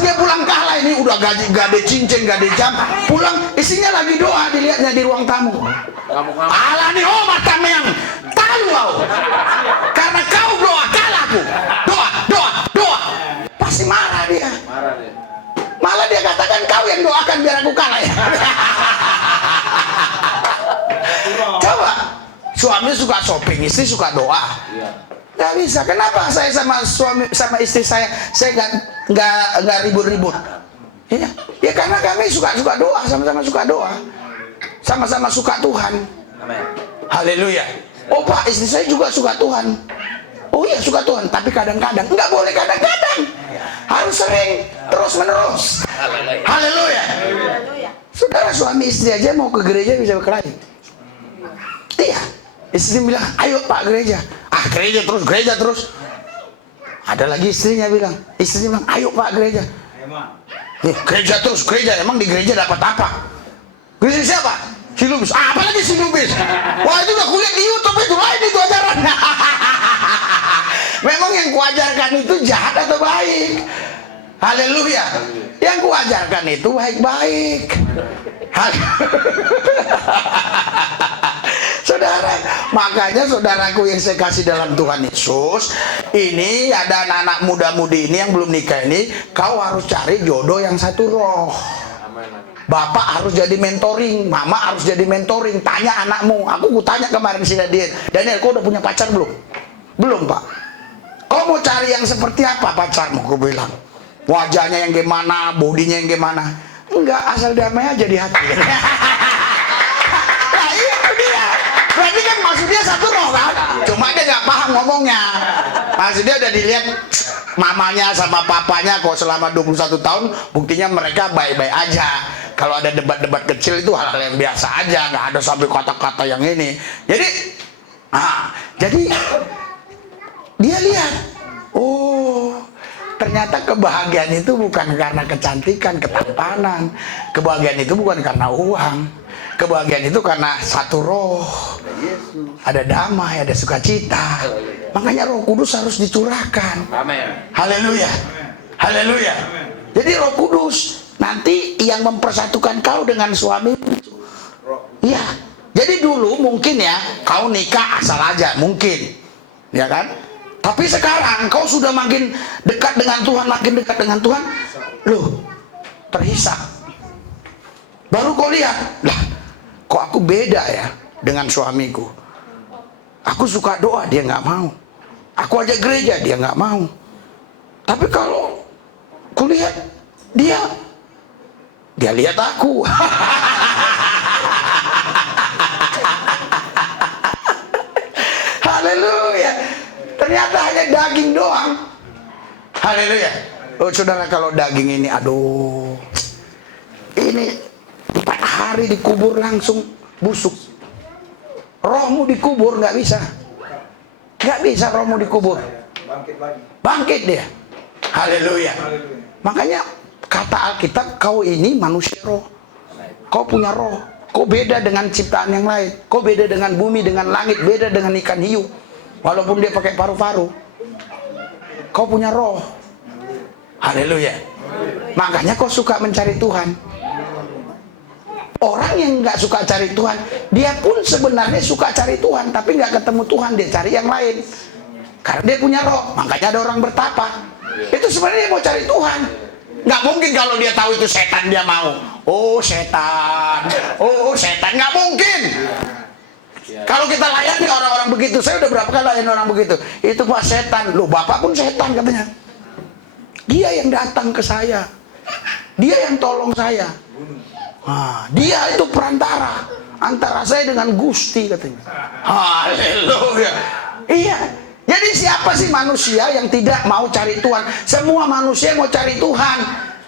dia pulang kalah, ini udah gaji gade cincin, gade jam, pulang istrinya lagi doa, dilihatnya di ruang tamu. Alah nih, mata yang tahu kau, karena kau doa kalahku, doa, pasti marah dia. Malah dia katakan, kau yang doakan biar aku kalah ya. Coba, suami suka shopping, istri suka doa. Nggak bisa. Kenapa saya sama istri saya nggak ribut-ribut? Ya karena kami suka doa, sama-sama suka doa, sama-sama suka Tuhan. Haleluya. Pak, istri saya juga suka Tuhan. Oh iya, suka Tuhan, tapi kadang-kadang nggak boleh, kadang-kadang harus sering, terus-menerus. Haleluya. Saudara, suami istri aja mau ke gereja bisa berkelahi. Iya, istri bilang, ayo Pak gereja. Gereja terus. Ada lagi istrinya bilang, ayo Pak gereja. Gereja terus, emang di gereja dapat apa? Gereja siapa? Si Lubis. Apalagi si Lubis? Wah, itu udah kuliah di YouTube, itu lain itu ajaran. Memang yang kuajarkan itu jahat atau baik? Haleluya. Yang kuajarkan itu baik-baik. Saudara, makanya saudaraku yang saya kasih dalam Tuhan Yesus, ini ada anak-anak muda-mudi ini yang belum nikah ini, kau harus cari jodoh yang satu roh. Bapak harus jadi mentoring, mama harus jadi mentoring. Tanya anakmu. Aku tanya kemarin si Daniel, kau udah punya pacar belum? Belum, Pak. Kau mau cari yang seperti apa pacarmu? Aku bilang, wajahnya yang gimana, bodinya yang gimana? Enggak, asal damai aja di hati. Nah, itu dia. Berarti kan maksudnya satu roh kan? Cuma dia nggak paham ngomongnya. Maksudnya udah dilihat mamanya sama papanya kok selama 21 tahun, buktinya mereka baik-baik aja. Kalau ada debat-debat kecil itu hal-hal yang biasa aja, nggak ada sampai kata-kata yang ini. Jadi Jadi dia lihat, oh ternyata kebahagiaan itu bukan karena kecantikan, ketampanan. Kebahagiaan itu bukan karena uang. Kebahagiaan itu karena satu roh. Ada damai, ada sukacita. Makanya Roh Kudus harus dicurahkan. Amin. Haleluya. Haleluya. Jadi Roh Kudus nanti yang mempersatukan kau dengan suami. Iya. Jadi dulu mungkin ya kau nikah asal aja mungkin, ya kan? Tapi sekarang kau sudah makin dekat dengan Tuhan, makin dekat dengan Tuhan, loh terhisap. Baru kau lihat, lah kok aku beda ya dengan suamiku. Aku suka doa, dia nggak mau. Aku ajak gereja, dia nggak mau. Tapi kalau kulihat dia lihat aku. Haleluya. Ternyata hanya daging doang. Haleluya. Oh saudara, kalau daging ini, aduh, ini 4 hari dikubur langsung busuk. Rohmu dikubur nggak bisa. Nggak bisa rohmu dikubur. Bangkit lagi. Bangkit dia. Haleluya. Haleluya. Makanya kata Alkitab, kau ini manusia roh. Kau punya roh. Kau beda dengan ciptaan yang lain. Kau beda dengan bumi, dengan langit, beda dengan ikan hiu. Walaupun dia pakai paru-paru. Kau punya roh. Haleluya. Makanya kau suka mencari Tuhan. Orang yang nggak suka cari Tuhan, dia pun sebenarnya suka cari Tuhan, tapi nggak ketemu Tuhan, dia cari yang lain. Karena dia punya roh. Makanya ada orang bertapa. Itu sebenarnya dia mau cari Tuhan. Nggak mungkin kalau dia tahu itu setan dia mau. Oh setan, oh setan, nggak mungkin. Kalau kita layani orang-orang begitu, saya udah berapa kali layani orang begitu. Itu Pak setan, loh Bapak pun setan katanya. Dia yang datang ke saya, dia yang tolong saya. Dia itu perantara antara saya dengan Gusti katanya. Haleluya. Iya. Jadi siapa sih manusia yang tidak mau cari Tuhan? Semua manusia mau cari Tuhan,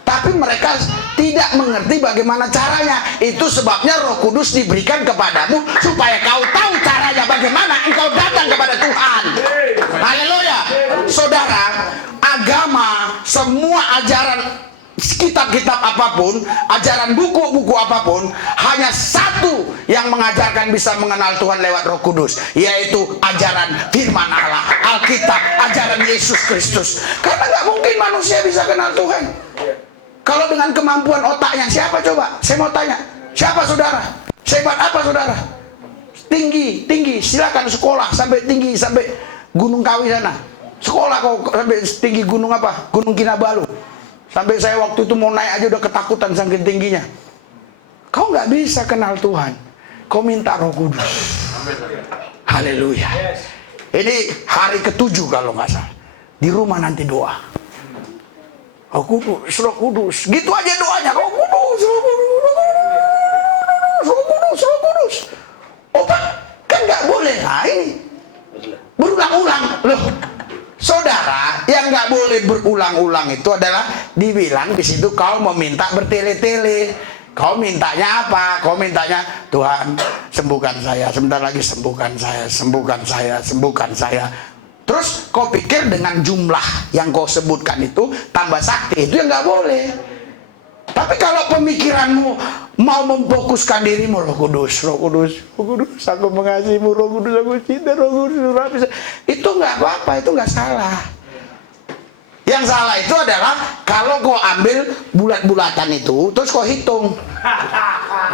tapi mereka tidak mengerti bagaimana caranya. Itu sebabnya Roh Kudus diberikan kepadamu supaya kau tahu caranya bagaimana engkau datang kepada Tuhan. Haleluya. Saudara, agama, semua ajaran, kitab-kitab apapun, ajaran buku-buku apapun, hanya satu yang mengajarkan bisa mengenal Tuhan lewat Roh Kudus, yaitu ajaran firman Allah, Alkitab, ajaran Yesus Kristus. Karena nggak mungkin manusia bisa kenal Tuhan kalau dengan kemampuan otaknya. Siapa coba? Saya mau tanya, siapa saudara? Sehebat apa saudara? Tinggi, silakan sekolah sampai tinggi, sampai Gunung Kawi sana. Sekolah kau sampai tinggi gunung apa? Gunung Kinabalu. Sampai saya waktu itu mau naik aja udah ketakutan saking tingginya. Kau nggak bisa kenal Tuhan. Kau minta Roh Kudus. Haleluya. Ini hari ke-7 kalau nggak salah. Di rumah nanti doa. Roh Kudus, Roh Kudus. Gitu aja doanya. Roh Kudus, Roh Kudus, Roh Kudus, Roh Kudus. Oh Pak, kan nggak boleh. Nah ini berulang-ulang loh. Saudara, yang nggak boleh berulang-ulang itu adalah dibilang di situ kau meminta bertele-tele. Kau mintanya apa? Kau mintanya, Tuhan sembuhkan saya, sebentar lagi sembuhkan saya, sembuhkan saya, sembuhkan saya. Terus kau pikir dengan jumlah yang kau sebutkan itu tambah sakti, itu yang nggak boleh. Tapi kalau pemikiranmu mau memfokuskan dirimu, Roh Kudus, Roh Kudus, Roh Kudus, aku mengasihimu, Roh Kudus, aku cinta, Roh Kudus, itu nggak apa-apa, itu nggak salah. Yang salah itu adalah kalau kau ambil bulat-bulatan itu, terus kau hitung,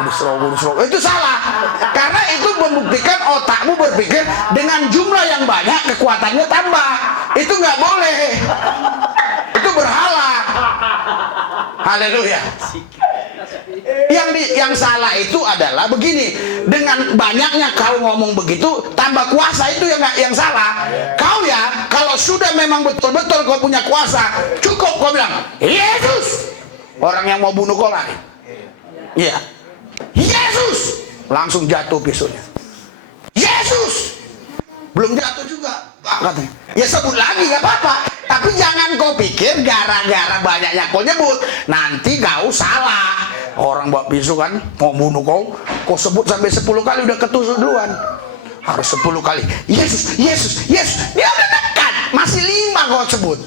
Kudus, Roh Kudus, Roh Kudus, itu salah. Karena itu membuktikan otakmu berpikir dengan jumlah yang banyak kekuatannya tambah. Itu nggak boleh. Itu berhala. Haleluya. Yang salah itu adalah begini, dengan banyaknya kau ngomong begitu tambah kuasa, itu yang salah. Kau ya kalau sudah memang betul-betul kau punya kuasa, cukup kau bilang Yesus. Orang yang mau bunuh kau lari, iya, Yesus, langsung jatuh pisaunya. Yesus, belum jatuh juga katanya, ya sebut lagi gak apa-apa. Tapi jangan kau pikir gara-gara banyaknya kau nyebut nanti kau salah. Orang bawa pisau kan mau bunuh kau sebut sampai 10 kali udah ketusuk duluan. Harus 10 kali. Yesus, Yesus, Yesus. Dia udah dekat. Masih 5 kau sebut.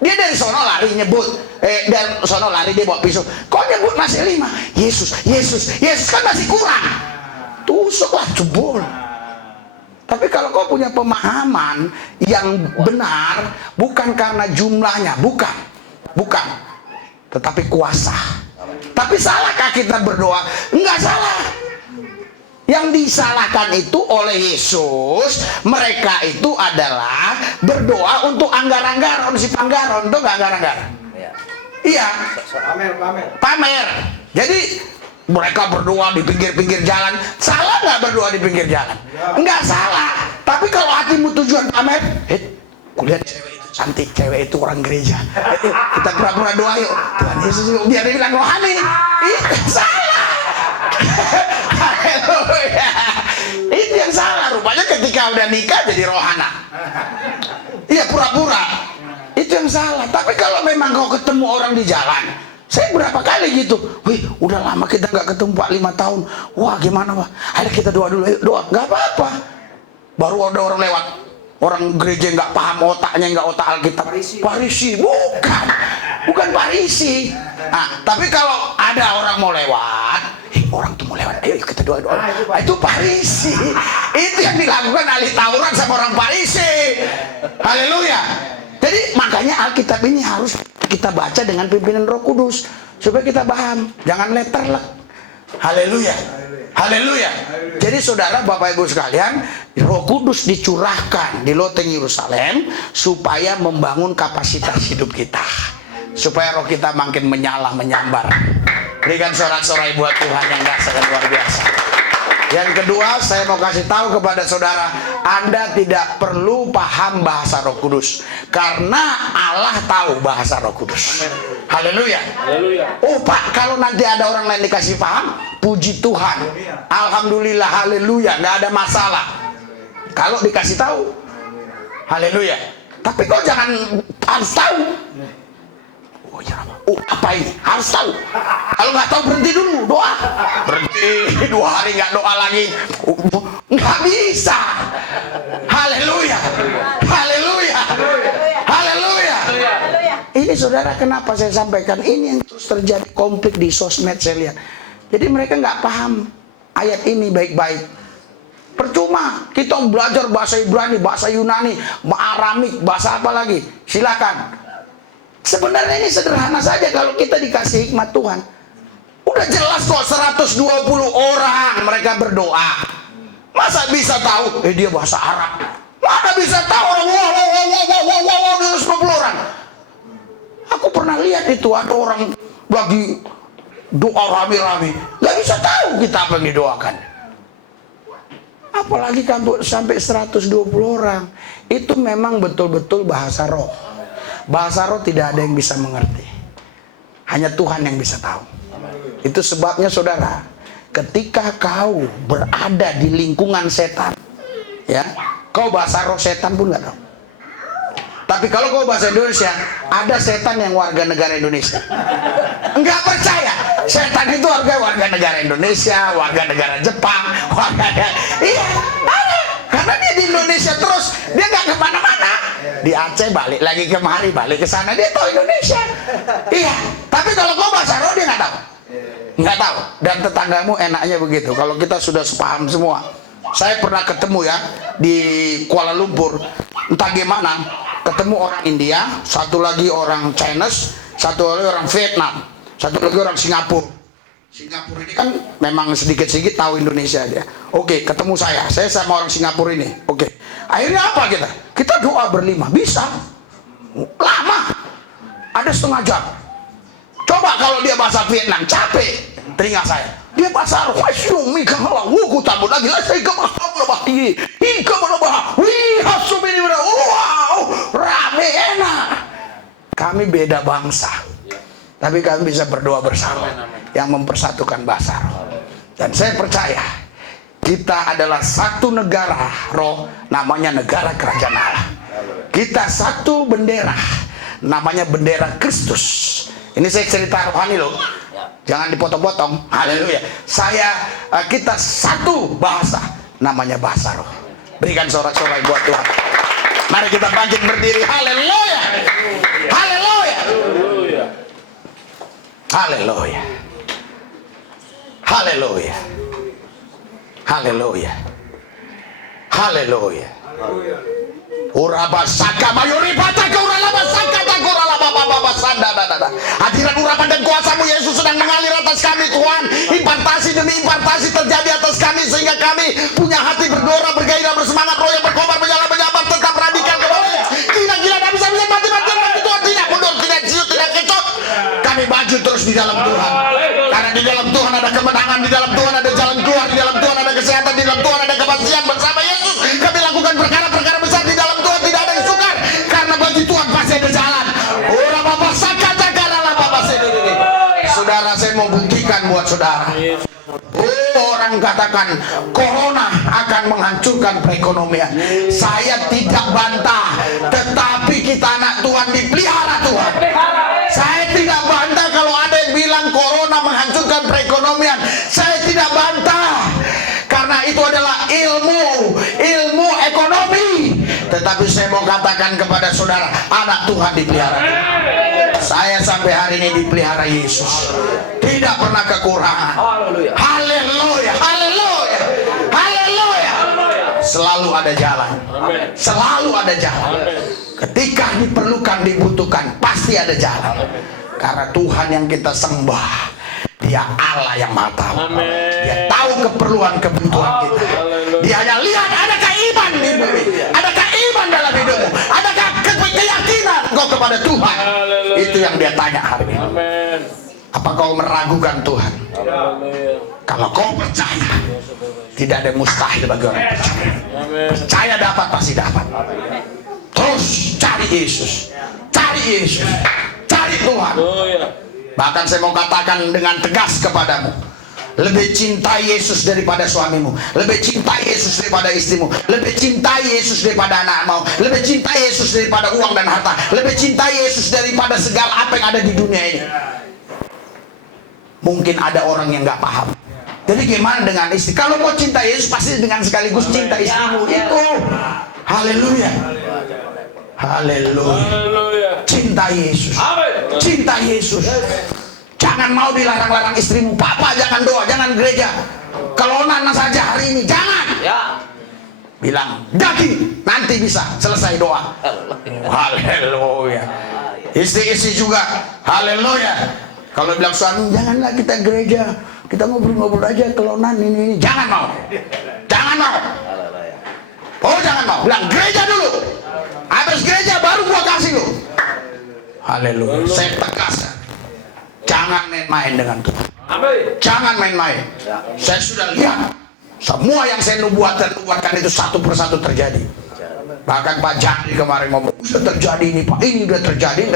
Dia dari sono lari nyebut. Dari sono lari dia bawa pisau. Kau nyebut masih 5. Yesus, Yesus, Yesus. Kan masih kurang. Tusuklah, jebol. Tapi kalau kau punya pemahaman yang benar, bukan karena jumlahnya, bukan, tetapi kuasa. Tapi salahkah kita berdoa? Enggak salah. Yang disalahkan itu oleh Yesus, mereka itu adalah berdoa untuk anggar-anggaran, si panggaron, itu enggak anggar-anggaran. Iya. Pamer. Jadi mereka berdoa di pinggir-pinggir jalan. Salah nggak berdoa di pinggir jalan? Enggak salah. Tapi kalau hatimu tujuan pamer, kulihat cewek itu cantik, cewek itu orang gereja. Kita pura-pura doa yuk. Tuhan Yesus biar dia bilang rohani. Itu salah. Haleluya. Itu yang salah. Rupanya ketika udah nikah jadi rohana. Iya, pura-pura. Itu yang salah. Tapi kalau memang kau ketemu orang di jalan, saya berapa kali gitu, wih udah lama kita nggak ketemu Pak, 5 tahun, wah gimana Pak, ayo kita doa dulu, ayo doa, nggak apa-apa. Baru ada orang lewat, orang gereja nggak paham otaknya, nggak otak Alkitab, Parisi, bukan Parisi. Nah, tapi kalau ada orang mau lewat, orang tuh mau lewat, ayo kita doa, itu Parisi. Itu yang dilakukan ahli Taurat sama orang Parisi. Haleluya. Jadi makanya Alkitab ini harus kita baca dengan pimpinan Roh Kudus supaya kita paham, jangan letterlek. Haleluya. Haleluya. Jadi saudara, Bapak Ibu sekalian, Roh Kudus dicurahkan di loteng Yerusalem supaya membangun kapasitas hidup kita, supaya roh kita makin menyala, menyambar. Berikan sorak-sorai buat Tuhan yang dahsyat luar biasa. Yang kedua, saya mau kasih tahu kepada saudara, Anda tidak perlu paham bahasa Roh Kudus, karena Allah tahu bahasa Roh Kudus. Haleluya. Oh Pak, kalau nanti ada orang lain dikasih paham, puji Tuhan, alhamdulillah, haleluya, nggak ada masalah. Kalau dikasih tahu, haleluya. Tapi kok jangan harus tahu. Oh apa ini? Harus tahu. Kalau nggak tahu berhenti dulu doa. Berhenti 2 hari nggak doa lagi. Nggak bisa. Haleluya. Haleluya. Haleluya. Ini saudara, kenapa saya sampaikan ini yang terus terjadi konflik di sosmed saya lihat. Jadi mereka nggak paham ayat ini baik-baik. Percuma kita belajar bahasa Ibrani, bahasa Yunani, Aramik, bahasa apa lagi? Silakan. Sebenarnya ini sederhana saja kalau kita dikasih hikmat Tuhan. Udah jelas kok, 120 orang mereka berdoa. Masa bisa tahu? Dia bahasa Arab. Mana bisa tahu? Wow, 120 orang. Aku pernah lihat itu ada orang lagi doa rame-rame. Gak bisa tahu kita apa yang didoakan. Apalagi sampai 120 orang. Itu memang betul-betul bahasa roh. Bahasa roh tidak ada yang bisa mengerti. Hanya Tuhan yang bisa tahu. Itu sebabnya saudara, ketika kau berada di lingkungan setan, ya, kau bahasa roh setan pun nggak tahu. Tapi kalau kau bahasa Indonesia, ada setan yang warga negara Indonesia. Enggak percaya. Setan itu warga negara Indonesia, warga negara Jepang, iya, ada. Karena dia di Indonesia terus, dia nggak kemana-mana. Di Aceh balik lagi kemari, balik ke sana, dia tahu Indonesia. Iya, tapi kalau kau bahasa roh dia nggak tahu. Nggak tahu. Dan tetanggamu enaknya begitu. Kalau kita sudah sepaham semua. Saya pernah ketemu ya di Kuala Lumpur, entah gimana, ketemu orang India, satu lagi orang Chinese, satu lagi orang Vietnam, satu lagi orang Singapura. Singapura ini kan memang sedikit-sedikit tahu Indonesia dia. Oke, ketemu saya sama orang Singapura ini. Oke, akhirnya apa kita? Kita doa berlima, bisa. Lama, ada setengah jam. Coba kalau dia bahasa Vietnam, capek telinga saya. Dia bahasa Arab, wow, rame enak. Kami beda bangsa, tapi kami bisa berdoa bersama yang mempersatukan bahasa roh. Dan saya percaya kita adalah satu negara roh, namanya negara kerajaan Allah. Kita satu bendera, namanya bendera Kristus. Ini saya cerita rohani loh, jangan dipotong-potong. Haleluya. Kita satu bahasa, namanya bahasa roh. Berikan sorak-sorai buat Tuhan. Mari kita bangkit berdiri. Haleluya. Haleluya. Haleluya. Haleluya. Haleluya. Haleluya. Urabasaka mayuri pataka uralabasaka takuralaba baba sanda. Hadirat urapan dan kuasa-Mu Yesus sedang mengalir atas kami Tuhan. Impartasi demi impartasi terjadi atas kami sehingga kami punya hati berdoa, bergairah, bersemangat, roh yang berkobar, menyala-menyambar, tetap radikal kembali. Gila-gila tak bisa mati-matian bagi Tuhan, tidak mundur, tidak ciut, tidak kecut. Kami maju terus di dalam Tuhan. Karena di dalam Tuhan ada kemenangan, di dalam Tuhan ada jalan keluar, di dalam Tuhan ada kesehatan, di dalam Tuhan ada kepastian. Bersama Yesus kami lakukan perkara-perkara besar di dalam Tuhan, tidak ada yang sukar. Karena bagi Tuhan pasti ada jalan. Saudara, saya mau buktikan buat saudara. Orang katakan corona akan menghancurkan perekonomian. Saya tidak bantah, tetapi kita anak Tuhan dipelihara Tuhan. Saya tidak bantah kalau ada yang bilang corona menghancurkan perekonomian. Saya tidak bantah, karena itu adalah ilmu ekonomi. Tetapi saya mau katakan kepada saudara, anak Tuhan dipelihara. Saya sampai hari ini dipelihara Yesus, tidak pernah kekurangan. Haleluya, haleluya, haleluya. Selalu ada jalan, selalu ada jalan. Ketika diperlukan, dibutuhkan, pasti ada jalan. Karena Tuhan yang kita sembah, Dia Allah yang Maha Tahu. Dia tahu keperluan kebutuhan kita. Dia hanya lihat adakah iman di bumi, adakah iman dalam hidupmu, adakah keyakinan kau kepada Tuhan. Itu yang Dia tanya hari ini. Apa kau meragukan Tuhan? Kalau kau percaya, tidak ada mustahil bagi orang percaya. Percaya dapat, pasti dapat. Terus cari Yesus, cari Yesus, cari Tuhan. Bahkan saya mau katakan dengan tegas kepadamu, lebih cintai Yesus daripada suamimu, lebih cintai Yesus daripada istrimu, lebih cintai Yesus daripada anakmu, lebih cintai Yesus daripada uang dan harta, lebih cintai Yesus daripada segala apa yang ada di dunia ini. Mungkin ada orang yang nggak paham. Jadi gimana dengan istri? Kalau mau cinta Yesus pasti dengan sekaligus cinta istrimu. Itu haleluya, haleluya. Cinta Yesus, cinta Yesus. Jangan mau dilarang-larang istrimu. Papa jangan doa, jangan gereja. Kalau nana saja hari ini jangan. Bilang daging, nanti bisa selesai doa. Haleluya. Istri-istri juga haleluya. Kalau bilang suami, janganlah kita gereja, kita ngobrol-ngobrol aja kelonan ini. Jangan mau, jangan mau. Oh jangan mau, bilang gereja dulu. Habis gereja baru gua kasih lu. Haleluya. Saya tegaskan, jangan main-main dengan Tuhan. Jangan main-main. Saya sudah lihat semua yang saya nubuatkan itu satu persatu terjadi. Bahkan Pak Jandri kemarin ngomong, sudah terjadi ini Pak, ini udah terjadi.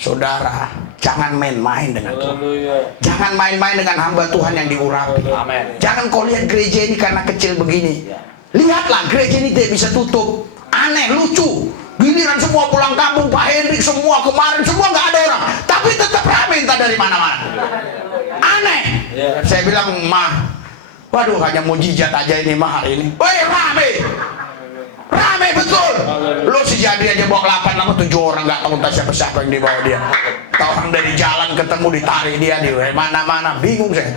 Saudara, jangan main-main dengan Tuhan. Jangan main-main dengan hamba Tuhan yang diurapi. Jangan kau lihat gereja ini karena kecil begini. Lihatlah gereja ini tidak bisa tutup. Aneh, lucu. Giliran semua pulang kampung, Pak Hendrik semua kemarin, semua nggak ada orang. Tapi tetap ramai entah dari mana-mana. Aneh. Saya bilang, mah, waduh hanya mujizat aja ini mah hari ini. Woi, ramai. Ramai betul. Lu si jadi aja bawa 8 sama 7 orang, nggak tahu entah siapa-siapa yang dibawa dia. Orang dari jalan ketemu ditarik dia di mana-mana, bingung saya.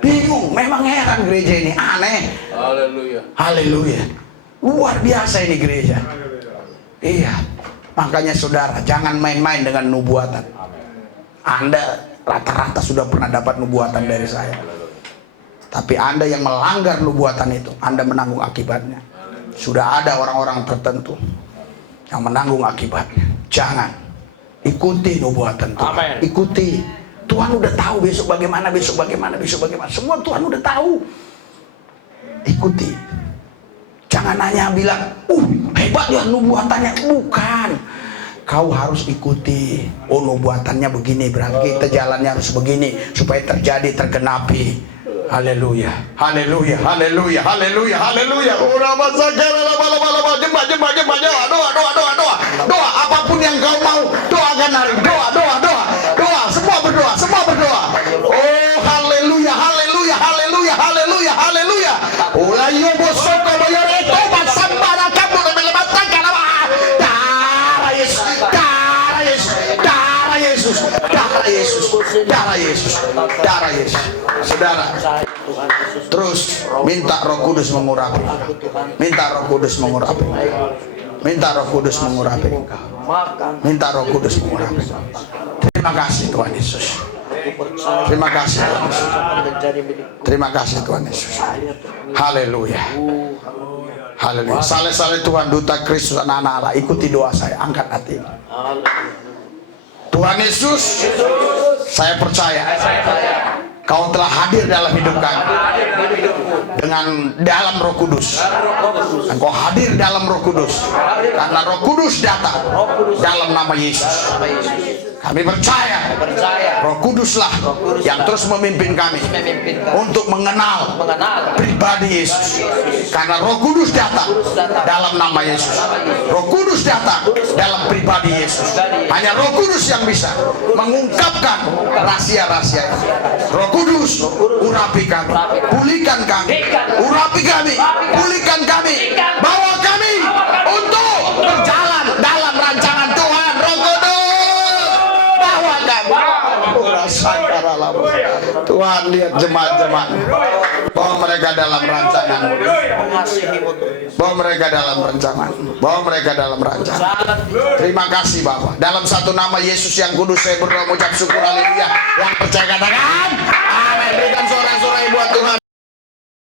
Bingung, memang heran gereja ini, aneh. Haleluya. Haleluya. Luar biasa ini gereja. Iya. Makanya saudara, jangan main-main dengan nubuatan. Anda rata-rata sudah pernah dapat nubuatan dari saya. Tapi Anda yang melanggar nubuatan itu, Anda menanggung akibatnya. Sudah ada orang-orang tertentu yang menanggung akibatnya. Jangan ikuti nubuatan Tuhan. Amen. Ikuti. Tuhan udah tahu besok bagaimana, besok bagaimana, besok bagaimana. Semua Tuhan udah tahu. Ikuti. Jangan hanya bilang, hebat ya nubuatannya. Bukan. Kau harus ikuti. Oh nubuatannya begini, berarti kita jalannya harus begini supaya terjadi, tergenapi. Haleluya, haleluya, haleluya, haleluya, haleluya. Doa apapun yang kau mau, doakan hari. Doa, semua berdoa, semua berdoa. Oh haleluya, haleluya, haleluya, haleluya, haleluya. Ulayo bosoko bayar itu Yesus, darah Yesus, darah Yesus. Saudara, terus minta Roh Kudus mengurapi, minta Roh Kudus mengurapi, minta Roh Kudus mengurapi, minta Roh Kudus mengurapi. Terima kasih Tuhan Yesus. Terima kasih Tuhan Yesus. Terima kasih Tuhan Yesus. Haleluya. Haleluya. Saleh-saleh Tuhan, duta Kristus, anak-anak Allah, ikuti doa saya, angkat hati. Tuhan Yesus, saya percaya Kau telah hadir dalam hidup kami dengan dalam Roh Kudus. Engkau hadir dalam Roh Kudus karena Roh Kudus datang dalam nama Yesus. Kami percaya Roh Kuduslah yang terus memimpin kami untuk mengenal pribadi Yesus. Karena Roh Kudus datang dalam nama Yesus. Roh Kudus datang dalam pribadi Yesus. Hanya Roh Kudus yang bisa mengungkapkan rahasia-rahasia. Roh Kudus, urapi kami, pulihkan kami, urapi kami, pulihkan kami, bawa kami untuk berjalan dalam rancangan Tuhan. Roh Kudus, bawa kami. Tuhan, lihat jemaat-jemaat, bawa mereka dalam rancangan, bawa mereka dalam rancangan, bawa mereka dalam rancangan. Terima kasih Bapa. Dalam satu nama Yesus yang kudus saya berdoa, mengucap syukur, haleluya. Yang percaya katakan amin. Berikan sorak-sorai buat Tuhan.